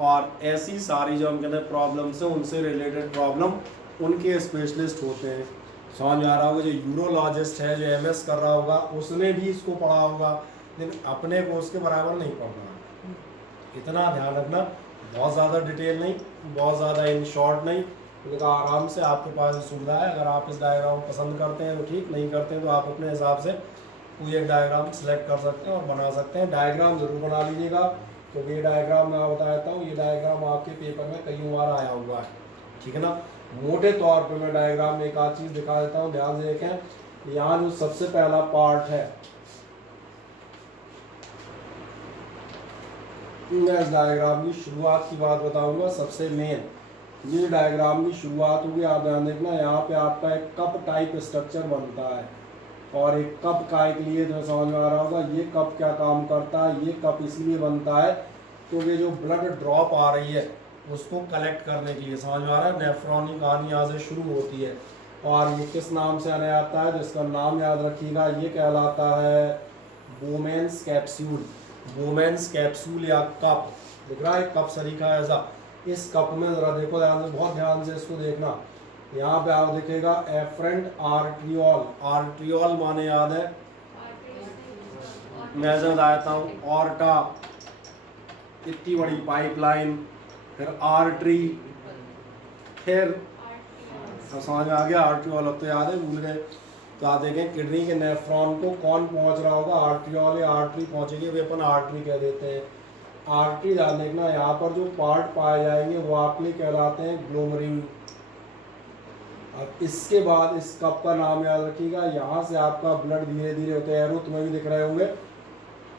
और ऐसी सारी जो हम कहते हैं प्रॉब्लम्स हैं उनसे रिलेटेड प्रॉब्लम उनके स्पेशलिस्ट होते हैं। समझ में आ रहा होगा? जो यूरोलॉजिस्ट है जो MS कर रहा होगा उसने भी इसको पढ़ा होगा, लेकिन अपने को उसके बराबर नहीं पढ़ना। इतना ध्यान रखना, बहुत ज़्यादा डिटेल नहीं, बहुत ज़्यादा इन शॉर्ट नहीं, लेकिन आराम से आपके पास सुविधा है। अगर आप इस डायग्राम पसंद करते हैं तो ठीक, नहीं करते हैं तो आप अपने हिसाब से कोई एक डायग्राम सेलेक्ट कर सकते हैं और बना सकते हैं। डायग्राम ज़रूर बना लीजिएगा, क्योंकि ये डायग्राम मैं बता देता हूँ, ये डायग्राम आपके पेपर में कई बार आया हुआ है, ठीक है ना। मोटे तौर पे मैं डायग्राम में एक आध चीज़ दिखा देता हूँ, ध्यान से देखें। यहाँ जो सबसे पहला पार्ट है, मैं इस डायग्राम की शुरुआत की बात बताऊंगा। सबसे मेन ये डायग्राम की शुरुआत होगी, आप ध्यान देखना, यहाँ पे आपका एक कप टाइप स्ट्रक्चर बनता है, और एक कप काय के लिए जो समझ में आ रहा होगा, ये कप क्या काम करता है, ये कप इसलिए बनता है क्योंकि जो ब्लड ड्रॉप आ रही है उसको कलेक्ट करने के लिए, समझ में आ रहा है। नेफ्रॉन की कहानी यहाँ से शुरू होती है, और ये किस नाम से आने आता है, जिसका नाम याद रखिएगा, ये कहलाता है बोमेन्स कैप्सूल। बोमेन्स कैप्सूल या कप, दिख रहा है कप सरीखा ऐसा। इस कप में ज़रा देखो ध्यान से, बहुत ध्यान से इसको देखना, यहाँ पे आप दिखेगा एफरेंट आर्ट्रियोल। आर्ट्रियोल माने याद है, मैं जब बताता हूँ, ऑर्टा इतनी बड़ी पाइपलाइन, फिर आर्टरी, फिर सब समझ में आ गया। आर्ट्रियोल अब तो याद है, भूल गए। तो आप देखें किडनी के नेफ्रॉन को कौन पहुंच रहा होगा, आर्ट्रियोल या आर्टरी पहुंचेगी, वे अपन आर्टरी कह देते हैं। आर्टरी ध्यान देखना, यहाँ पर जो पार्ट पाए जाएंगे वो आपके लिए कहलाते हैं ग्लोमेरुल। अब इसके बाद इस कप का नाम याद रखिएगा, यहाँ से आपका ब्लड धीरे धीरे होते हैं, एरो तुम्हें भी दिख रहे होंगे,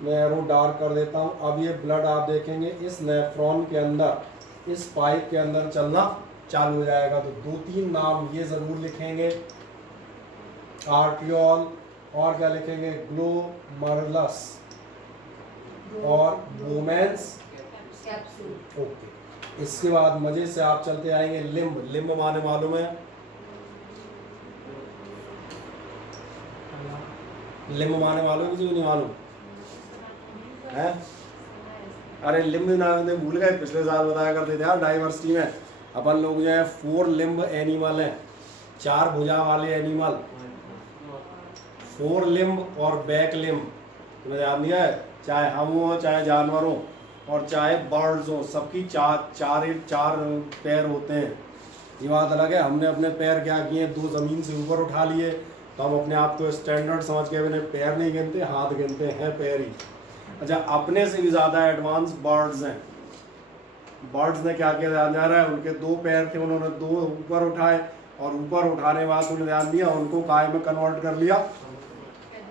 मैं एरो डार्क कर देता हूँ। अब ये ब्लड आप देखेंगे इस नेफ्रॉन के अंदर, इस पाइप के अंदर चलना चालू हो जाएगा। तो 2-3 नाम ये ज़रूर लिखेंगे, आर्ट्रियोल, और क्या लिखेंगे, ग्लोमरुलस और बोमेन्स कैप्सूल। ओके, इसके बाद मजे से आप चलते आएंगे लिम्ब। लिम्ब माने मालूम है, लिम्ब माने मालूम किसी को नहीं मालूम है? अरे लिम्ब ना भूल गए, पिछले साल बताया करते थे यार डाइवर्सिटी में। अपन लोग जो है 4 लिम्ब एनिमल हैं, 4 भुजा वाले एनिमल, 4 लिम्ब और बैक लिम्ब, तुम्हें याद नहीं है? चाहे हम हो, चाहे जानवर हो, और चाहे बर्ड्स हो, सबकी चार पैर होते हैं। ये बात अलग है, हमने अपने पैर क्या किए, 2 ज़मीन से ऊपर उठा लिए, तो हम अपने आप को स्टैंडर्ड समझ के अपने पैर नहीं गिनते, हाथ गिनते हैं, पैर ही। अच्छा, अपने से भी ज़्यादा एडवांस बर्ड्स हैं। बर्ड्स ने क्या किया, ध्यान जा रहा है, उनके 2 पैर थे, उन्होंने 2 ऊपर उठाए, और ऊपर उठाने के बाद उन्होंने ध्यान दिया, उनको काय में कन्वर्ट कर लिया,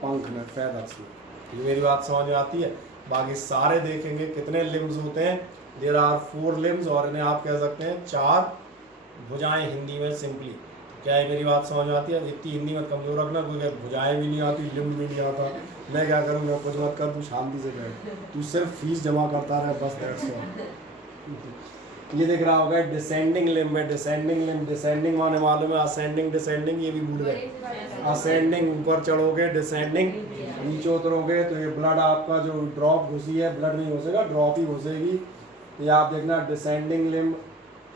पंख में, फेदर्स में। ये मेरी बात समझ में आती है? बाकी सारे देखेंगे कितने लिम्स होते हैं, देयर आर 4 लिम्स, और इन्हें आप कह सकते हैं 4 भुजाएं हिंदी में सिंपली। क्या है मेरी बात समझ में आती है? इतनी हिंदी में कमजोर रखना, क्योंकि भुजाएं भी नहीं आती, लिम्ब भी नहीं आता। मैं क्या करूँगा, कुछ मत कर, तू शांति से कर, तू सिर्फ फीस जमा करता रहे, बस दैट्स ऑल। ये दिख रहा होगा डिसेंडिंग लिम्ब है, डिसेंडिंग लिम्ब। डिसेंडिंग माने मालूम है, असेंडिंग डिसेंडिंग, ये भी भूल गए। असेंडिंग ऊपर चढ़ोगे, डिसेंडिंग नीचे उतरोगे, तो ये ब्लड आपका जो ड्रॉप घुसी है, ब्लड नहीं घुसेगा, ड्रॉप ही घुसेगी। ये आप देखना डिसेंडिंग लिम्ब,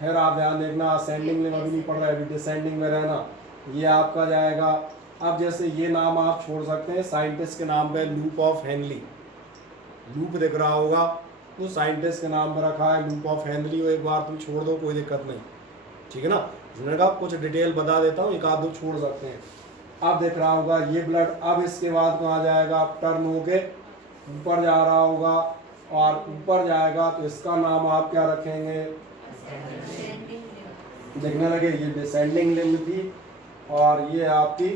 फिर आप ध्यान देखना असेंडिंग लिम्ब अभी नहीं पढ़ रहा है, अभी डिसेंडिंग में रहना, ये आपका जाएगा। अब जैसे ये नाम आप छोड़ सकते हैं साइंटिस्ट के नाम पे, लूप ऑफ हेनली, लूप दिख रहा होगा तो साइंटिस्ट के नाम पर रखा है लूप ऑफ हेनली, वो एक बार तुम छोड़ दो कोई दिक्कत नहीं, ठीक है ना। मैंने कहा कुछ डिटेल बता देता हूँ, एक आध दो छोड़ सकते हैं। अब देख रहा होगा ये ब्लड, अब इसके बाद कहाँ जाएगा, आप टर्न होके ऊपर जा रहा होगा, और ऊपर जाएगा तो इसका नाम आप क्या रखेंगे, देखने लगे ये डिसेंडिंग लिम्ब थी, और ये आपकी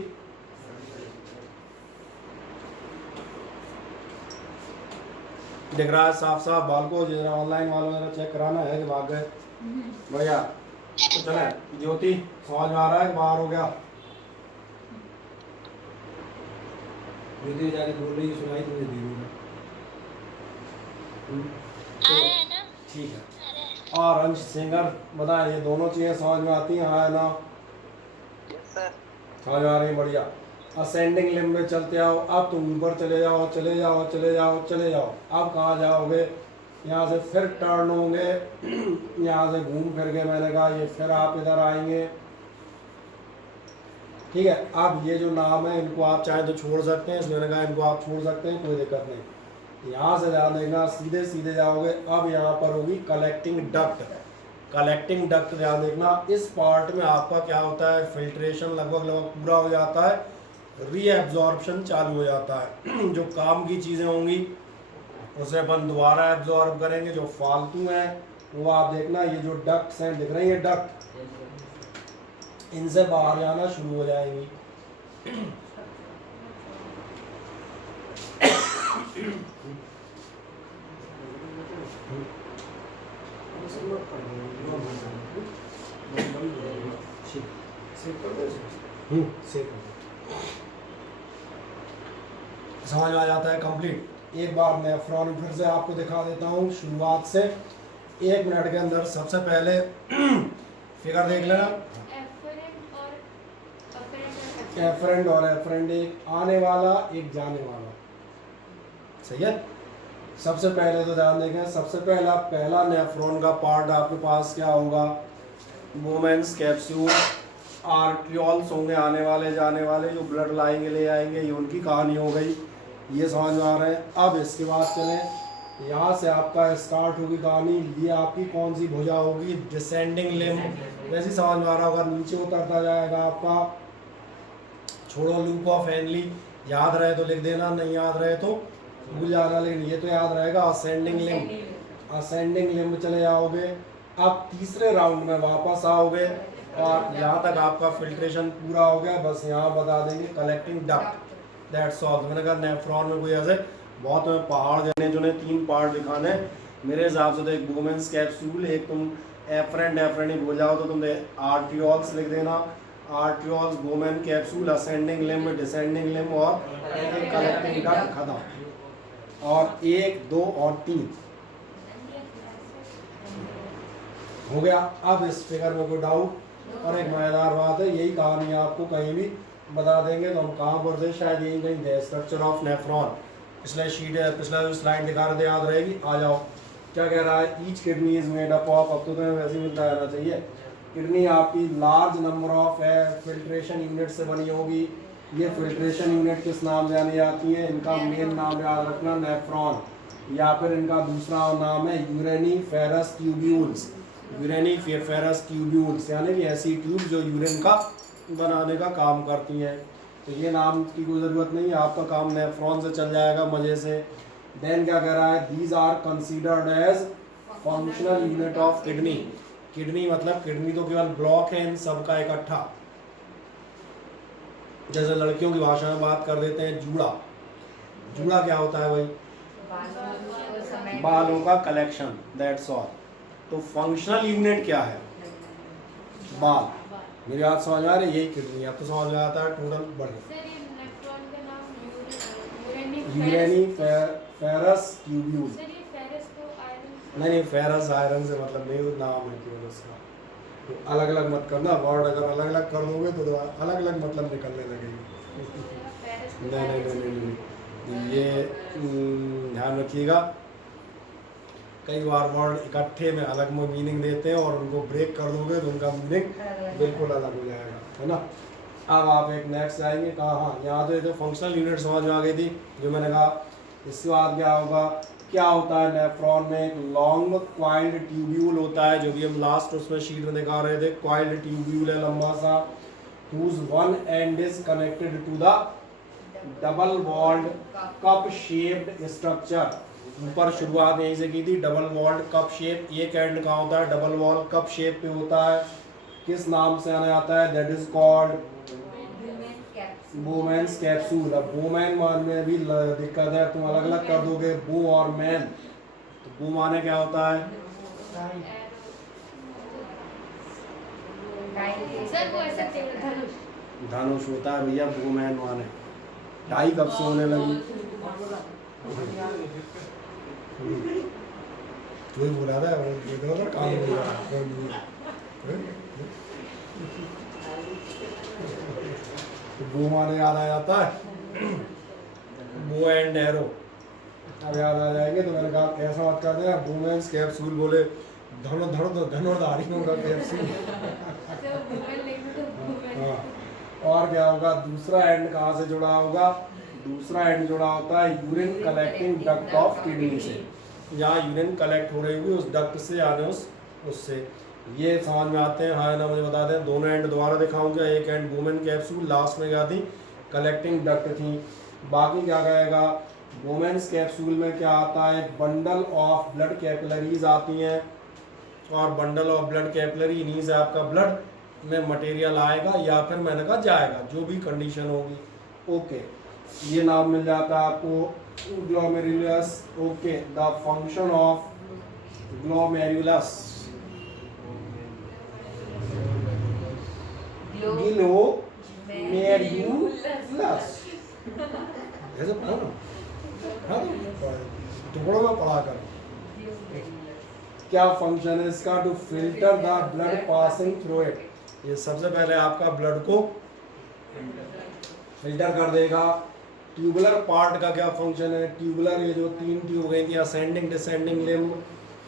दिख रहा है साफ साफ बाल को, जरा ऑनलाइन वालों ने चेक कराना है कि भाग गए भैया। तो चले ज्योति, समझ में आ रहा है कि बाहर हो गया, ज्योति जाके बोल रही है सुनाई तुझे दी ना, ठीक है। और अंश सिंगर बताए, ये दोनों चीजें समझ में आती हैं, हाँ ना, समझ में आ रही है, बढ़िया। असेंडिंग लिम्ब में चलते आओ, अब तुम ऊपर चले जाओ चले जाओ चले जाओ चले जाओ, अब कहाँ जाओगे, यहाँ से फिर टर्न होंगे, यहाँ से घूम फिर के मैंने कहा ये फिर आप इधर आएंगे, ठीक है। अब ये जो नाम है इनको आप चाहे तो छोड़ सकते हैं, इसमें मैंने कहा इनको आप छोड़ सकते हैं, कोई दिक्कत नहीं। यहाँ से ध्यान देना, सीधे सीधे जाओगे, अब यहाँ पर होगी कलेक्टिंग डक्ट, कलेक्टिंग डक्ट ध्यान देखना, इस पार्ट में आपका क्या होता है, फिल्ट्रेशन लगभग पूरा हो जाता है, रीएब्जॉर्प्शन चालू हो जाता है। जो काम की चीज़ें होंगी उसे अपन दोबारा एब्जॉर्ब करेंगे, जो फालतू हैं वो आप देखना, ये जो डक्ट्स हैं दिख रही है डक्ट, इनसे बाहर जाना शुरू हो जाएंगी। समझ में आ जाता है कंप्लीट। एक बार नेफ्रॉन फिर से आपको दिखा देता हूँ शुरुआत से, 1 मिनट के अंदर। सबसे पहले फिगर देख लेना, एफरेंट और एफरेंट, एक आने वाला एक जाने वाला, सही है। सबसे पहले तो ध्यान देखें, सबसे पहला नेफ्रॉन का पार्ट आपके पास क्या होगा, वोमेन्स कैप्सूल, आर्ट्रियोल्स होंगे आने वाले जाने वाले, जो ब्लड लाएंगे ले आएंगे, ये उनकी कहानी हो गई, ये समझ में आ रहा है। अब इसके बाद चलें, यहाँ से आपका स्टार्ट होगी कहानी, ये आपकी कौन सी भुजा होगी, डिसेंडिंग लिम्ब, वैसे समझ में आ रहा होगा, नीचे उतरता जाएगा आपका, छोड़ो लूप ऑफ हेनली, याद रहे तो लिख देना, नहीं याद रहे तो भूल जाना, लेकिन ये तो याद रहेगा, असेंडिंग लिम्ब, असेंडिंग लिम्ब चले जाओगे। अब तीसरे राउंड में वापस आओगे, और यहाँ तक आपका फिल्ट्रेशन पूरा हो गया, बस यहाँ बता देंगे कलेक्टिंग डक्ट, दैट्स ऑल। मैंने कहा नेफ्रॉन में कोई ऐसे बहुत में पहाड़ देने जो ने 3 पार्ट दिखाने, मेरे हिसाब से तो एक वोमेन्स कैप्सूल, एक तुम एफरेंट ही भूल जाओ तो तुम आर्ट्रियोल्स लिख देना, arterioles, women capsule, ascending limb, descending limb, और एक कलेक्टिंग डक्ट, खत्म। और 1, 2 और 3 हो गया। अब इस फिगर में कोई डाउट, और एक मजेदार बात है, यही कहानी आपको कहीं भी बता देंगे तो हम कहाँ पर थे, शायद यही कहीं थे, स्ट्रक्चर ऑफ नेफ्रॉन, पिछला शीट है, पिछला जो स्लाइड दिखा रहे थे याद रहेगी। आ जाओ, क्या कह रहा है, each kidney is made up of, अब तो तुम्हें वैसे ही मिलता रहना चाहिए, किडनी आपकी लार्ज नंबर ऑफ है फिल्ट्रेशन यूनिट से बनी होगी। ये फिल्ट्रेशन यूनिट किस नाम से जानी जाती है, इनका मेन नाम याद रखना नेफ्रॉन, या फिर इनका दूसरा नाम है यूरेनी फेरस ट्यूब्यूल्स, यूरेनी फेरस ट्यूब्यूल्स, यानी कि ऐसी ट्यूब जो यूरिन का बनाने का काम करती हैं। तो ये नाम की कोई ज़रूरत नहीं है, आपका काम नेफ्रॉन से चल जाएगा मज़े से। देन क्या कह रहा है, these are considered as functional unit of kidney, kidney मतलब किडनी तो केवल ब्लॉक है इन सब का इकट्ठा, जैसे लड़कियों की भाषा में बात कर देते हैं जूड़ा, जूड़ा क्या होता है भाई, बालों का कलेक्शन, दैट्स ऑल। तो फंक्शनल यूनिट क्या है, बाल, मेरी बात समझ आ रही है, यही किडनी, अब तो समझ में आता है, टोटल बढ़ गया। यूरेनी फेरस ट्यूब्यूल, नहीं फेरस आयरन से मतलब नहीं, नाम है केवल उसका, तो अलग अलग मत करना, वर्ड अगर अलग अलग कर दोगे तो अलग अलग मतलब निकलने लगेगी। नहीं, ये ध्यान रखिएगा। कई बार वर्ड इकट्ठे में अलग में मीनिंग देते हैं और उनको ब्रेक कर दोगे तो उनका मीनिंग बिल्कुल अलग हो जाएगा, है ना। अब आप एक नेक्स्ट आएंगे कहा, हाँ यहाँ तो ये तो फंक्शनल यूनिट समझ में आ गई थी जो मैंने कहा। इसके बाद क्या होगा, क्या होता है नेफ्रॉन में, एक लॉन्ग क्वाइल्ड ट्यूब्यूल होता है, जो भी हम लास्ट उसमें शीट में दिखा रहे थे। क्वाइल्ड ट्यूब्यूल है लंबा सा, whose one end is connected to the double walled cup shaped structure। ऊपर शुरुआत यहीं से की थी, डबल वॉल्ड कप शेप। एक एंड कहाँ होता है, डबल वॉल कप शेप पे होता है। किस नाम से आने आता है, that is called Bowman's capsule. अब बोमैन मान में भी दिक्कत है, तुम अलग अलग कर दोगे बो और मैन, तो बो माने क्या होता है, धनुष होता है भैया, बोमैन माने। टाई कब से होने लगी, तू ही बोला था काम हो रहा बो माने याद आ जाता है, बो एंड एरो। अब याद आ जाएंगे तो मैंने कहा ऐसा मत कर देना, वुमेन्स कैप्सूल बोले धनुर्धारियों का कैप्सूल। हाँ, और क्या होगा, दूसरा एंड कहाँ से जुड़ा होगा, दूसरा एंड जुड़ा होता है urine collecting duct of kidney से। जहाँ यूरिन कलेक्ट हो रही हुई उस डक्ट से यानी उससे ये समझ में आते हैं, हाँ ना। मुझे बता दें, दोनों एंड दोबारा दिखाऊंगा। एक एंड वुमेन कैप्सूल, लास्ट में क्या थी, कलेक्टिंग डक्ट थी। बाकी क्या कहेगा, वुमेन्स कैप्सूल में क्या आता है, बंडल ऑफ ब्लड कैपिलरीज आती हैं, और बंडल ऑफ ब्लड कैपिलरी इन्हीं से आपका ब्लड में मटेरियल आएगा या फिर मैंने कहा जाएगा, जो भी कंडीशन होगी। ओके, ये नाम मिल जाता है आपको glomerulus. Okay, the function of glomerulus, glomerulus ऐसे पढ़ो ना, हाँ टुकड़ों में पढ़ा कर। क्या फंक्शन है इसका, to filter the blood passing through it. ये सबसे पहले आपका ब्लड को फिल्टर कर देगा। ट्यूबुलर पार्ट का क्या फंक्शन है, ट्यूबुलर, ये जो तीन ट्यूब गई थी असेंडिंग डिसेंडिंग लिम्ब,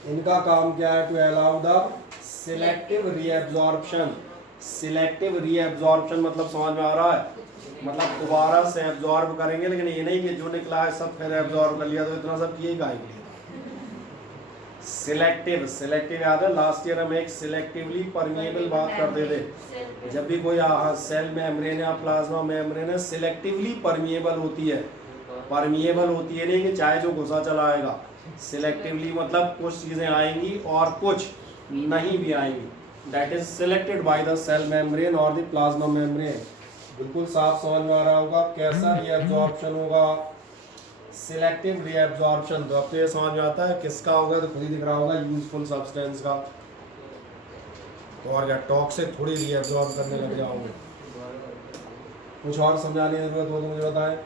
इनका काम क्या है, to allow the selective reabsorption. Selective reabsorption मतलब समझ में आ रहा है, मतलब दोबारा से एब्जॉर्ब करेंगे, लेकिन ये नहीं कि जो निकला है सब फिर एब्जॉर्ब कर लिया, तो इतना सब किए गाएंगे। सिलेक्टिव, सिलेक्टिव याद है लास्ट ईयर हम एक सिलेक्टिवली परमिएबल बात करते थे। जब भी कोई सेल मेम्ब्रेन या प्लाज्मा मेम्ब्रेन है, सिलेक्टिवली परमिएबल होती है। परमिएबल होती है नहीं कि चाहे जो घुसा चला आएगा, सिलेक्टिवली मतलब कुछ चीज़ें आएंगी और कुछ नहीं भी आएंगी। That is selected by the cell membrane और द प्लाज्मा मेम्ब्रेन। बिल्कुल साफ समझ में आ रहा होगा कैसा रीअब्जॉर्प्शन होगा, सिलेक्टिव रीअब्जॉर्प्शन। तो अब तो ये समझ में आता है किसका होगा, तो खुद ही दिख रहा होगा, यूजफुल सब्सटेंस का। तो और क्या, टॉक्सिक थोड़ी रीअब्जॉर्ब करने लग जाओगे। कुछ और समझाने की जरूरत हो तो मुझे बताएं।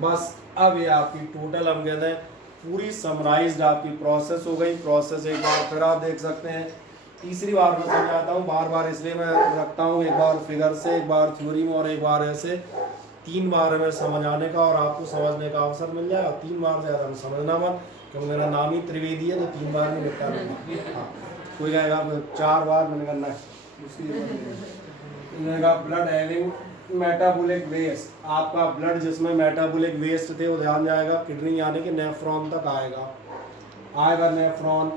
बस अब ये आपकी टोटल हम कहते हैं पूरी समराइज्ड आपकी प्रोसेस हो गई। प्रोसेस एक बार फिर आप देख सकते हैं, तीसरी बार मैं समझाता हूँ, बार बार इसलिए मैं रखता हूँ, एक बार फिगर से, एक बार थ्योरी में और एक बार ऐसे, 3 बार हमें समझाने का और आपको समझने का अवसर मिल जाएगा। 3 बार से ज़्यादा समझना मत, क्योंकि मेरा नाम ही त्रिवेदी है, तो 3 बार में निपटा लूँगा। हाँ, कोई कहेगा 4 बार मैंने करना है, उसकी ब्लड हैविंग मेटाबॉलिक वेस्ट। आपका ब्लड जिसमें मेटाबॉलिक वेस्ट थे वो ध्यान जाएगा किडनी यानी कि नेफ्रॉन तक आएगा। नेफ्रॉन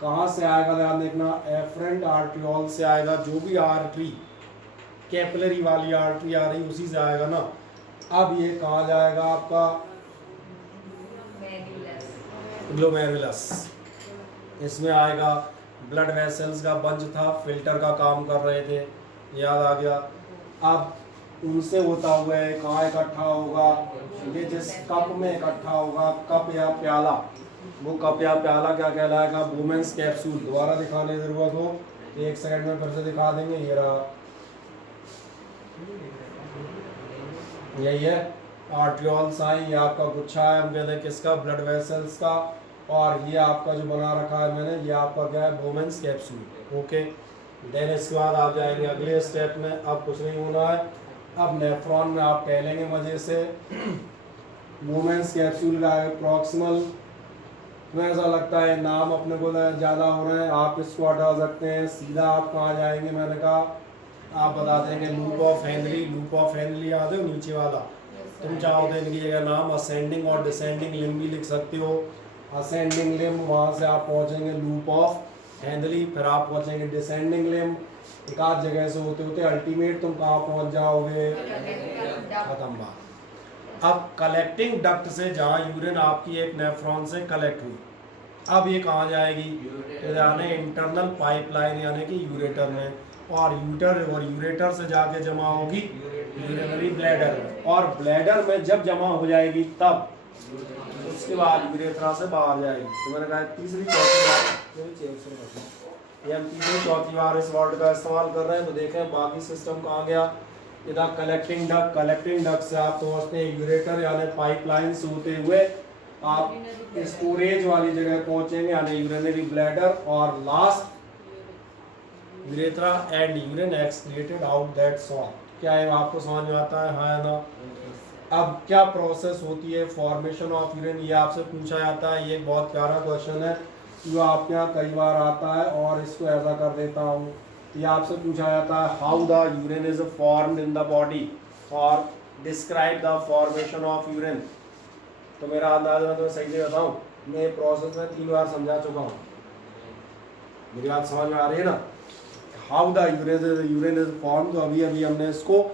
कहाँ से आएगा, ध्यान देखना, एफरेंट आर्ट्रियोल से आएगा। जो भी आर्टरी कैपिलरी वाली आर्टरी आ रही उसी से आएगा ना। अब ये कहाँ जाएगा आपका, ग्लोमेरुलस, इसमें आएगा। ब्लड वेसल्स का बंच था, फिल्टर का काम कर रहे थे, याद आ गया। अब उनसे होता हुआ कहाँ इकट्ठा होगा, ये जिस कप में इकट्ठा होगा, कप या प्याला, वो कप या प्याला क्या कहलाएगा, वुमेन्स कैप्सूल। दोबारा दिखाने की जरूरत हो तो 1 सेकंड में फिर से दिखा देंगे। ये रहा, यही है आर्ट्रियोल्स आई, ये आपका गुच्छा है, हम कहते हैं किसका, ब्लड वेसल्स का। और ये आपका जो बना रखा है मैंने, ये आपका क्या है, वुमेन्स कैप्सूल। ओके, देन इसके बाद आप जाएंगे अगले स्टेप में। अब कुछ नहीं होना है, अब नेफ्रॉन में आप टहलेंगे मजे से। वुमेन्स कैप्सूल का प्रॉक्सिमल तुम्हें ऐसा लगता है नाम अपने को ज़्यादा हो रहे हैं, आप इसको हटा सकते हैं। सीधा आप कहाँ जाएंगे, मैंने कहा आप बता देंगे loop of Henry. Loop of Henry याद है नीचे वाला, तुम चाहो तो इनकी जगह नाम असेंडिंग और डिसेंडिंग लिम भी लिख सकते हो। असेंडिंग लिम वहाँ से आप पहुँचेंगे लूप ऑफ हेनरी, फिर आप पहुँचेंगे डिसेंडिंग लिम। एक आध जगह से होते होते अल्टीमेट तुम कहाँ पहुँच जाओगे, खत्म बात। अब कलेक्टिंग डक्ट से जहाँ यूरिन आपकी एक नेफ्रॉन से कलेक्ट हुई, अब ये कहाँ जाएगी, यानी इंटरनल पाइपलाइन यानी कि यूरेटर में, और यूरेटर से जाके जमा होगी यूरिनरी ब्लैडर में, और ब्लैडर में जब जमा हो जाएगी तब उसके बाद यूरेथ्रा से बाहर जाएगी। तो मैंने कहा तीसरी चौथी बार ये हम तीसरी चौथी बार इस वर्ड का इस्तेमाल कर रहे हैं। तो देखें बाकी सिस्टम कहाँ गया, इधर कलेक्टिंग डक्ट से आप पहुँचते हैं यूरेटर यानी पाइपलाइन से होते हुए आप स्टोरेज वाली जगह पहुंचेंगे यानी यूरिनरी ब्लैडर, और last urethra and urine excreted out that salt. क्या है आपको समझ में आता है, हाँ या ना। अब क्या प्रोसेस होती है फॉर्मेशन ऑफ यूरिन, ये आपसे पूछा जाता है। ये एक बहुत प्यारा क्वेश्चन है जो आपके यहाँ कई बार आता है, और इसको ऐसा कर देता हूँ। ये आपसे पूछा जाता है how the urine is formed in the body, और describe the formation of urine. तो मेरा अंदाजा मैं तुम्हें सही से बताऊँ, मैं प्रोसेस में 3 बार समझा चुका हूँ, मेरी बात समझ में आ रही है ना। How the urine is form, तो अभी अभी हमने इसको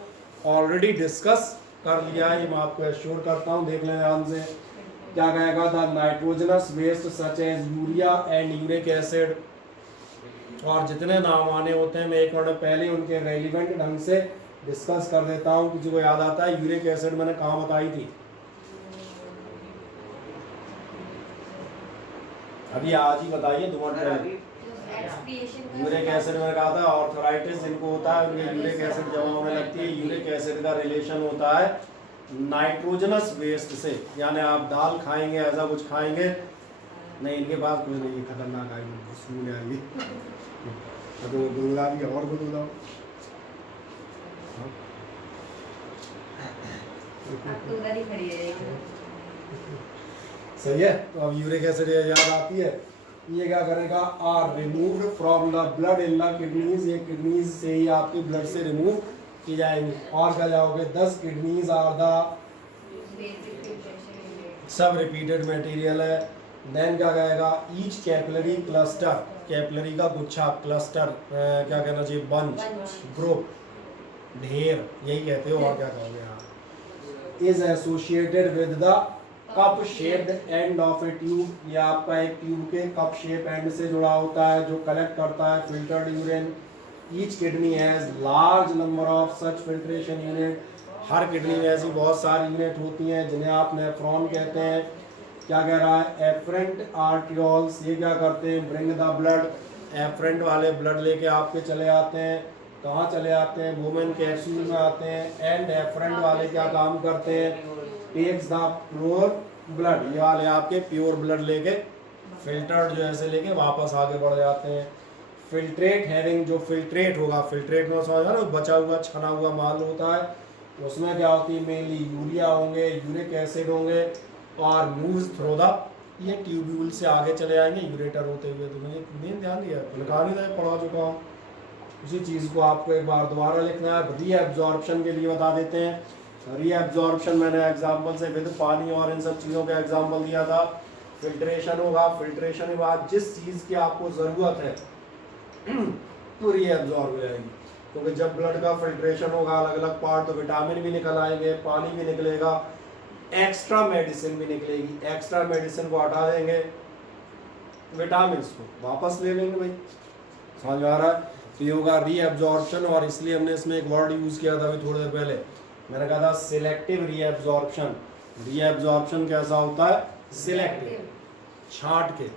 ऑलरेडी डिस्कस कर लिया है, ये मैं आपको एश्योर करता हूँ। देख लें ध्यान से, क्या कहेगा, the nitrogenous waste such as urea and uric acid, और जितने नाम आने होते हैं मैं एक मिनट पहले उनके रेलिवेंट ढंग से डिस्कस कर देता हूँ। किसी को याद आता है यूरिक एसिड मैंने कहाँ बताई थी, अभी आज ही बताइए 2 मिनट पहले। यूरिक एसिड में कहा था ऑर्थराइटिस जिनको होता है उनके यूरिक एसिड जमा होने लगती है। यूरिक एसिड का रिलेशन होता है नाइट्रोजनस वेस्ट से, यानी आप दाल खाएंगे, ऐसा कुछ खाएंगे नहीं, इनके पास कुछ नहीं, खतरनाक आएगी, सुन आएगी तो गुदगुदा भी और गुदगुदा। सही है। तो अब यूरिक एसिड याद आती है, ये क्या करेगा, are removed from the blood in the kidneys, ये किडनीज से ही आपकी ब्लड से रिमूव की जाएंगी। और क्या जाओगे, 10 किडनीज आर द सब रिपीटेड मटेरियल है। देन क्या कहेगा, ईच कैपिलरी क्लस्टर, कैपिलरी का गुच्छा, क्लस्टर क्या कहना चाहिए, बंच, ग्रुप, ढेर, यही कहते हो, और क्या कहोगे आप, is associated with the cup shaped end of A tube, या आपका एक ट्यूब के कप शेप एंड से जुड़ा होता है जो कलेक्ट करता है filtered urine. Each kidney has large number of such filtration unit, her kidney में ऐसी बहुत सारी यूनिट होती हैं जिन्हें आप नेफ्रॉन कहते हैं। क्या कह रहा है, एफरेंट आर्टियोल्स, ये क्या करते हैं, ब्रिंग द ब्लड, एफरेंट वाले ब्लड लेके आपके चले आते हैं, कहाँ चले आते हैं, वुमेन कैप्सूल में आते हैं। एंड एफरेंट वाले क्या काम करते हैं, टेक्स द प्योर ब्लड, ये वाले आपके प्योर ब्लड लेके फिल्टर्ड जो ऐसे लेके वापस आगे बढ़ जाते हैं। फिल्ट्रेट हैविंग, जो फिल्ट्रेट होगा, फिल्ट्रेट में समझ ना बचा हुआ छना हुआ माल होता है, तो उसमें क्या होती है, मेनली यूरिया होंगे, यूरिक एसिड होंगे, और मूव्स थ्रू द, ये ट्यूब्यूल से आगे चले आएंगे यूरेटर होते हुए। तो मुझे मेन ध्यान दिया, कहानी था पढ़ा चुका हूँ, उसी चीज़ को आपको एक बार दोबारा लिखना है। रीअब्जॉर्प्शन के लिए बता देते हैं, रीअब्जॉर्प्शन मैंने एग्जाम्पल से विद पानी और इन सब चीज़ों का एग्जाम्पल दिया था। फिल्ट्रेशन होगा, फिल्ट्रेशन के बाद जिस चीज़ की आपको ज़रूरत है तो रीअब्जॉर्ब हो जाएगी, क्योंकि जब ब्लड का फिल्ट्रेशन होगा अलग अलग पार्ट, तो विटामिन भी निकल आएंगे, पानी भी निकलेगा, एक्स्ट्रा मेडिसिन भी निकलेगी। एक्स्ट्रा मेडिसिन को हटा देंगे, विटामिन को वापस ले लेंगे। भाई समझ आ रहा है, तो ये होगा रीअब्जॉर्प्शन। और इसलिए हमने इसमें एक वर्ड यूज़ किया था अभी थोड़ी देर पहले, मैंने कहा था सिलेक्टिव रीअब्जॉर्प्शन। रीअब्जॉर्प्शन कैसा होता है, सिलेक्टिव, छांट के।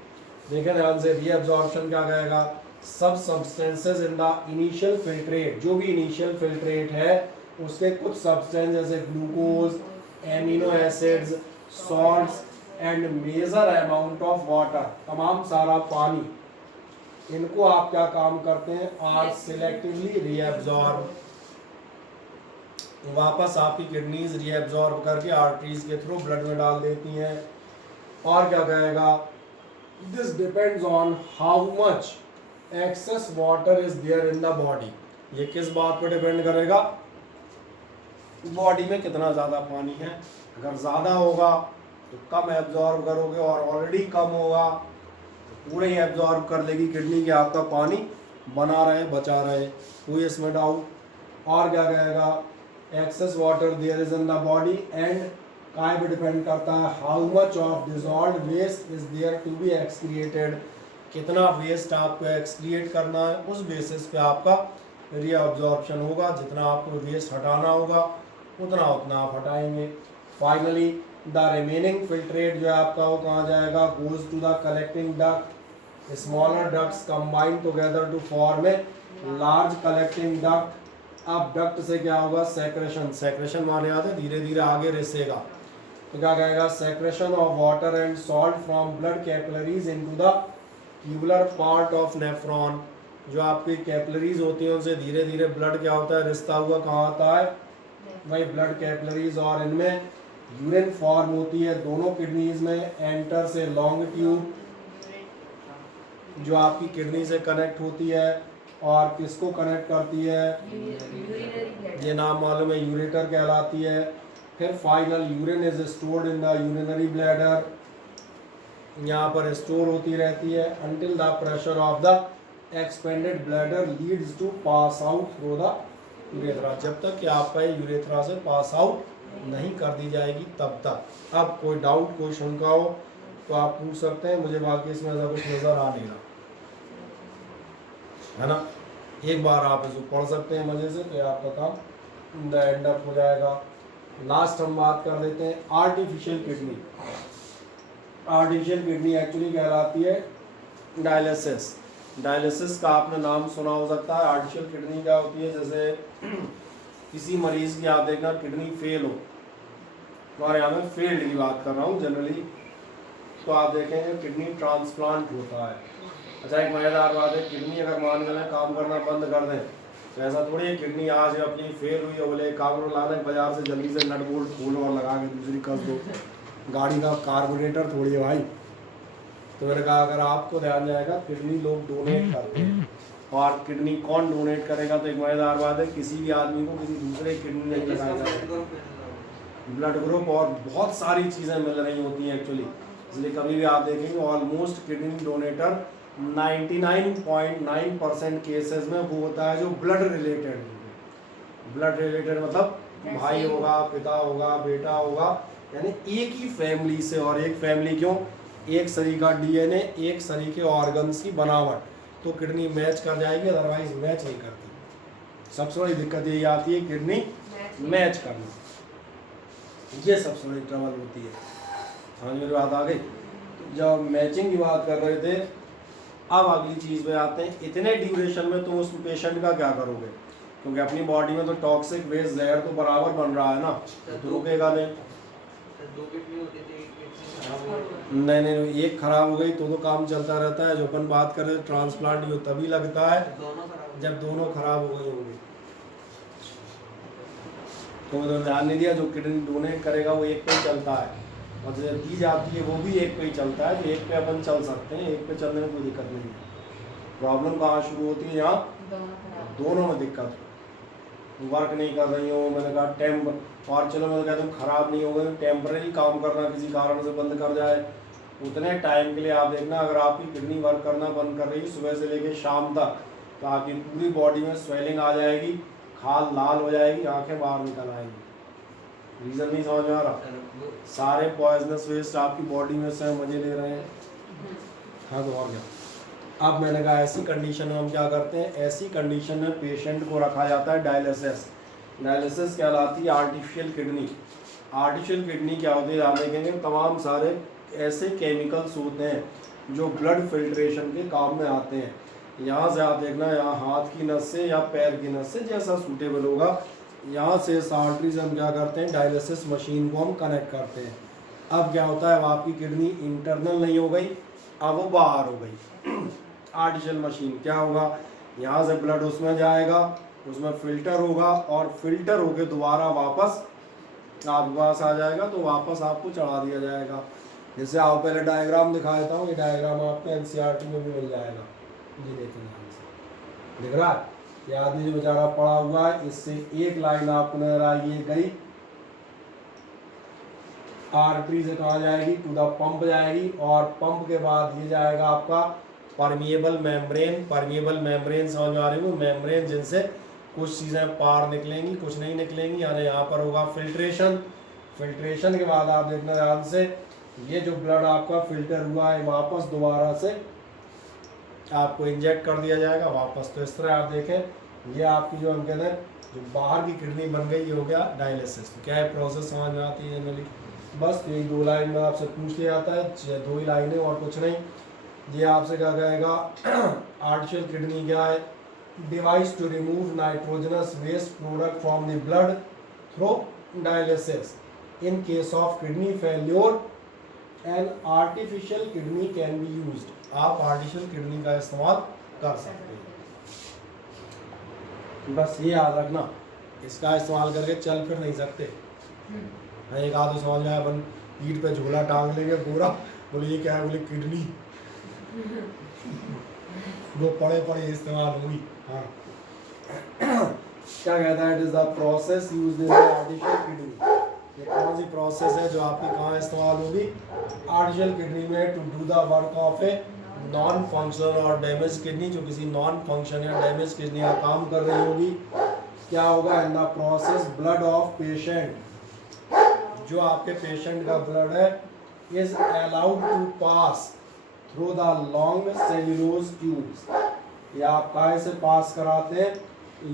देखें ध्यान से, रीअब्जॉर्प्शन क्या कहेगा, सब substances in the initial filtrate, जो भी इनिशियल फिल्ट्रेट है उसके कुछ सब्सटेंस जैसे glucose, amino acids, salts and major amount of water, तमाम सारा पानी, इनको आप क्या काम करते हैं, आर सिलेक्टिवली रीअब्जॉर्ब, वापस आपकी किडनीज रीअब्जॉर्ब करके आर्टरीज के थ्रू ब्लड में डाल देती हैं। और क्या कहेगा, this depends on how much excess water is there in the body. ये किस बात पे डिपेंड करेगा, बॉडी में कितना ज़्यादा पानी है। अगर ज़्यादा होगा तो कम एब्जॉर्ब करोगे, और ऑलरेडी कम होगा तो पूरे ही एब्जॉर्ब कर लेगी किडनी के, आपका पानी बना रहे बचा रहे, कोई इसमें डाउट। और क्या कहेगा, excess water there is in the body and काय पे डिपेंड करता है, how much of dissolved waste is there to be excreted, कितना वेस्ट आपको एक्सक्रिएट करना है, उस बेसिस पे आपका रीअब्जॉर्प्शन होगा। जितना आपको वेस्ट हटाना होगा उतना आप हटाएंगे। फाइनली द रिमेनिंग फिल्ट्रेट जो है आपका वो कहाँ जाएगा, goes to the collecting duct, smaller ducts combine together to form a large collecting duct. अब डक्ट से क्या होगा, सेक्रेशन, सेक्रेशन माने आते धीरे धीरे आगे रिसेगा, तो क्या कहेगा, secretion of water and salt from blood capillaries into the tubular part of nephron. जो आपकी कैपिलरीज होती हैं उनसे धीरे धीरे ब्लड क्या होता है, रिश्ता हुआ कहाँ आता है, वही ब्लड कैपिलरीज, और इनमें यूरिन फॉर्म होती है दोनों किडनीज में। एंटर से लॉन्ग ट्यूब जो आपकी किडनी से कनेक्ट होती है और किसको कनेक्ट करती है, ये नाम मालूम है, यूरेटर कहलाती है। फिर final urine is stored in the urinary bladder, यहाँ पर स्टोर होती रहती है until the pressure of the expanded bladder leads to pass out through the urethra, जब तक कि आपका यूरेथ्रा से पास आउट नहीं कर दी जाएगी तब तक। अब कोई डाउट कोई शंका हो तो आप पूछ सकते हैं, मुझे बाकी इसमें ऐसा कुछ नज़र आ नहीं रहा है ना। एक बार आप इसको पढ़ सकते हैं मजे से, तो आपका काम द एंड अप हो जाएगा। लास्ट हम बात कर लेते हैं artificial kidney. Artificial kidney actually कहलाती है डायलिसिस। डायलिसिस का आपने नाम सुना हो सकता है। आर्टिफिशियल किडनी क्या होती है, जैसे किसी मरीज की आप देखना किडनी फेल हो, हमारे यहाँ में फेल्ड की बात कर रहा हूँ जनरली, तो आप देखेंगे किडनी ट्रांसप्लांट होता है। अच्छा एक मज़ेदार बात है, किडनी अगर मान लें काम करना बंद कर दें तो ऐसा थोड़ी है किडनी आज अपनी फेल हुई है बोले काम ला दें बाजार से जल्दी से नट बोल्ट खोलो और लगा के दूसरी कस दो, गाड़ी का कार्बोरेटर थोड़ी है भाई। तो मैंने कहा अगर आपको ध्यान जाएगा किडनी लोग डोनेट करते हैं, और किडनी कौन डोनेट करेगा, तो एक मज़ेदार बात है किसी भी आदमी को किसी दूसरे किडनी नहीं लगाएगा, ब्लड ग्रुप और बहुत सारी चीज़ें मिल रही होती हैं एक्चुअली। इसलिए कभी भी आप देखेंगे ऑलमोस्ट किडनी डोनेटर 99.9% केसेस में वो होता है जो ब्लड रिलेटेड। ब्लड रिलेटेड मतलब भाई होगा, पिता होगा, बेटा होगा, यानी एक ही फैमिली से। और एक फैमिली क्यों, एक शरीर का डीएनए, एक शरीर के ऑर्गन्स की बनावट, तो किडनी मैच कर जाएगी, अदरवाइज मैच नहीं करती। सबसे बड़ी दिक्कत यही आती है किडनी मैच करना, ये सबसे बड़ी ट्रबल होती है। समझ मेरी बात आ गई। जब मैचिंग की बात कर रहे थे, अब अगली चीज़ पे आते हैं, इतने ड्यूरेशन में तुम उस पेशेंट का क्या करोगे, क्योंकि अपनी बॉडी में तो टॉक्सिक वेस्ट जहर तो बराबर बन रहा है ना, तो रुकेगा नहीं। नहीं, एक खराब हो गई तो काम चलता रहता है। जो अपन बात कर रहे हैं ट्रांसप्लांट, जो तभी लगता है जब दोनों खराब हो गई होंगी। तो ध्यान नहीं दिया, जो किडनी डोनेट करेगा वो एक पे ही चलता है, और जो दी जाती है वो भी एक पे ही चलता है। तो एक पे अपन चल सकते हैं, एक पे चलने में कोई दिक्कत नहीं है। प्रॉब्लम कहाँ शुरू होती है, यहाँ दोनों में दिक्कत, वर्क नहीं कर रही हो, मैंने कहा और चलो मैं कहता हूँ खराब नहीं हो गई, टेम्परेरी काम करना किसी कारण से बंद कर जाए, उतने टाइम के लिए आप देखना अगर आपकी किडनी वर्क करना बंद कर रही है सुबह से लेकर शाम तक, तो आपकी पूरी बॉडी में स्वेलिंग आ जाएगी, खाल लाल हो जाएगी, आंखें बाहर निकल आएंगी। रीज़न नहीं समझ में आ रहा, सारे पॉइजनस वेस्ट आपकी बॉडी में से मजे ले रहे हैं। हाँ तो और क्या। अब मैंने कहा ऐसी कंडीशन में हम क्या करते हैं, ऐसी कंडीशन में पेशेंट को रखा जाता है डायलिसिस। डायलिसिस कहलाती है आर्टिफिशियल किडनी। आर्टिफिशियल किडनी क्या होती है, आप देखेंगे तमाम सारे ऐसे केमिकल्स होते हैं जो ब्लड फिल्ट्रेशन के काम में आते हैं। यहाँ से आप देखना, यहाँ हाथ की नस से या पैर की नस से जैसा सूटेबल होगा, यहाँ से इस आर्टरी से हम क्या करते हैं, डायलिसिस मशीन को हम कनेक्ट करते हैं। अब क्या होता है, अब आपकी किडनी इंटरनल नहीं हो गई, अब वो बाहर हो गई। आर्टिफिशियल मशीन क्या होगा, यहाँ से ब्लड उसमें जाएगा, उसमें फिल्टर होगा, और फिल्टर होके दोबारा वापस आपके पास आ जाएगा, तो वापस आपको चढ़ा दिया जाएगा। जैसे आप पहले डायग्राम दिखा देता हूँ, ये डायग्राम आपको एनसीईआरटी में भी मिल जाएगा, ये देखिए ध्यान से दिख रहा है। ये आदमी जो बेचारा पड़ा हुआ है, इससे एक लाइन आपको नजर आई, ये गई आर्टरी से कहाँ जाएगी, टू द पंप जाएगी, और पंप के बाद ये जाएगा आपका परमिएबल मेम्ब्रेन। परमिएबल मेम्ब्रेन समझ में आ रही है, वो मेम्ब्रेन जिनसे कुछ चीज़ें पार निकलेंगी, कुछ नहीं निकलेंगी, यानी यहाँ पर होगा फिल्ट्रेशन। फिल्ट्रेशन के बाद आप देखना ध्यान से, ये जो ब्लड आपका फिल्टर हुआ है वापस दोबारा से आपको इंजेक्ट कर दिया जाएगा वापस। तो इस तरह आप देखें, ये आपकी जो हम कहते हैं जो बाहर की किडनी बन गई, ये हो गया डायलिसिस। तो क्या है प्रोसेस समझ में आती है जनरली, बस यही 2 लाइन में आपसे पूछ लिया जाता है, 2 ही लाइनें और कुछ नहीं। ये आपसे क्या कहेगा, आर्टिफिशियल किडनी क्या है, device to remove nitrogenous waste product from the blood through dialysis. In case of kidney failure an artificial kidney can be used. आप आर्टिफिशियल किडनी का इस्तेमाल कर सकते हैं, बस ये याद रखना, इसका इस्तेमाल करके चल फिर नहीं सकते। एक आध समझ में आया, अपन पीठ पे झोला टांग लेंगे पूरा, बोले ये क्या है, बोले किडनी, वो पड़े पड़े इस्तेमाल हुई। हाँ क्या कहता है, it is the process used in artificial kidney. ये कौन सी प्रोसेस है जो आपकी कहाँ इस्तेमाल होगी, आर्टिफिशियल किडनी में, to do the work of a non functional और डैमेज किडनी, जो किसी नॉन फंक्शन या डैमेज किडनी का काम कर रही होगी। क्या होगा, in the process blood of patient, जो आपके पेशेंट का ब्लड है, is allowed to pass through the long cellulose tubes. ये आप काहे से पास कराते हैं,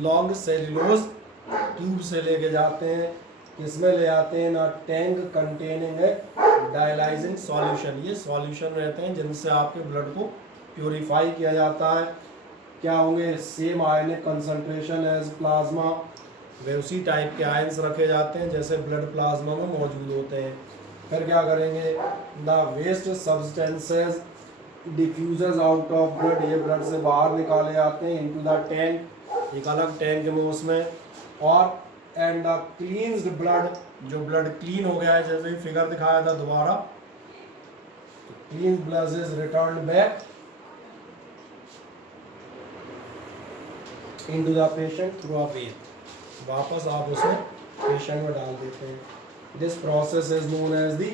लॉन्ग सेल्यूलोज ट्यूब से लेके जाते हैं, किसमें ले जाते हैं ना, टैंक कंटेनिंग है डायलाइजिंग सॉल्यूशन। ये सॉल्यूशन रहते हैं जिनसे आपके ब्लड को प्योरीफाई किया जाता है। क्या होंगे, सेम आयनिक कंसंट्रेशन एज प्लाज्मा, वे उसी टाइप के आयंस रखे जाते हैं जैसे ब्लड प्लाज्मा में मौजूद होते हैं। फिर क्या करेंगे, the waste substances diffusers out of blood, ये ब्लड से बाहर निकाले जाते हैं इनटू द टैंक, एक अलग टैंक में उसमें, और एंड द क्लीन्स्ड ब्लड, जो ब्लड क्लीन हो गया है, जैसे फिगर दिखाया था दोबारा, clean blood is returned back into the patient through a vein, वापस आप उसमें पेशेंट में डाल देते हैं। This process is known as the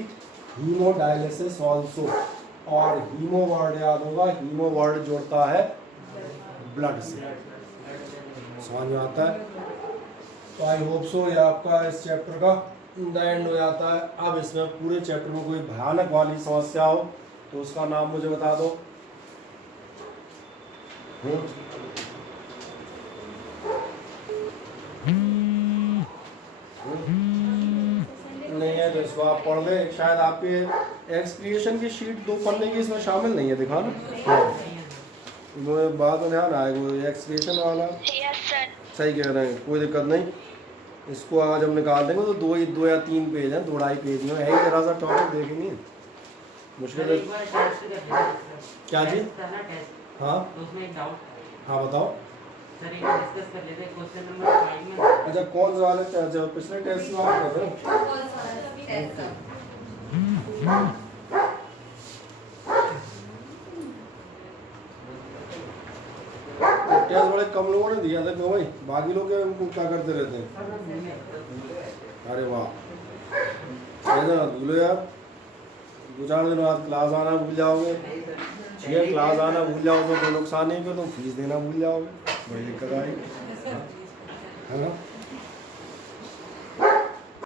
haemodialysis also. और हीमो वर्ड याद होगा, हीमो वर्ड जोड़ता है ब्लड से, समझ में आता है। तो आई होप सो ये आपका इस चैप्टर का द एंड हो जाता है। अब इसमें पूरे चैप्टर में कोई भयानक वाली समस्या हो तो उसका नाम मुझे बता दो। नहीं है तो इसको आप पढ़ लें, शायद आपके एक्सक्रिएशन की शीट 2 पन्ने की इसमें शामिल नहीं है, दिखा ना वो बात में ध्यान आएगा, वो एक्सक्रिएशन वाला सही कह रहे हैं, कोई दिक्कत नहीं। इसको आज हम निकाल देंगे तो 2 या 3 पेज हैं, 2-2.5 पेज में है ही, जरा सा टॉपिक देखेंगे मुश्किल है। क्या जी, हाँ हाँ बताओ सर, एक डिस्कस कर लेते हैं क्वेश्चन नंबर 5 में। अच्छा कौन सा वाला जो पिछले टेस्ट में आप कर रहे हो, टेस्ट बड़े कम लोगों ने दिया था क्यों भाई, बाकी लोग क्या करते रहते हैं। अरे वाह, ऐसा ना भूलो यार, 2-4 दिन बाद क्लास आना भूल जाओगे, 6 क्लास आना भूल जाओ तो कोई नुकसान नहीं, फिर तुम फीस देना भूल जाओगे, बड़ी दिक्कत आएगी, है ना।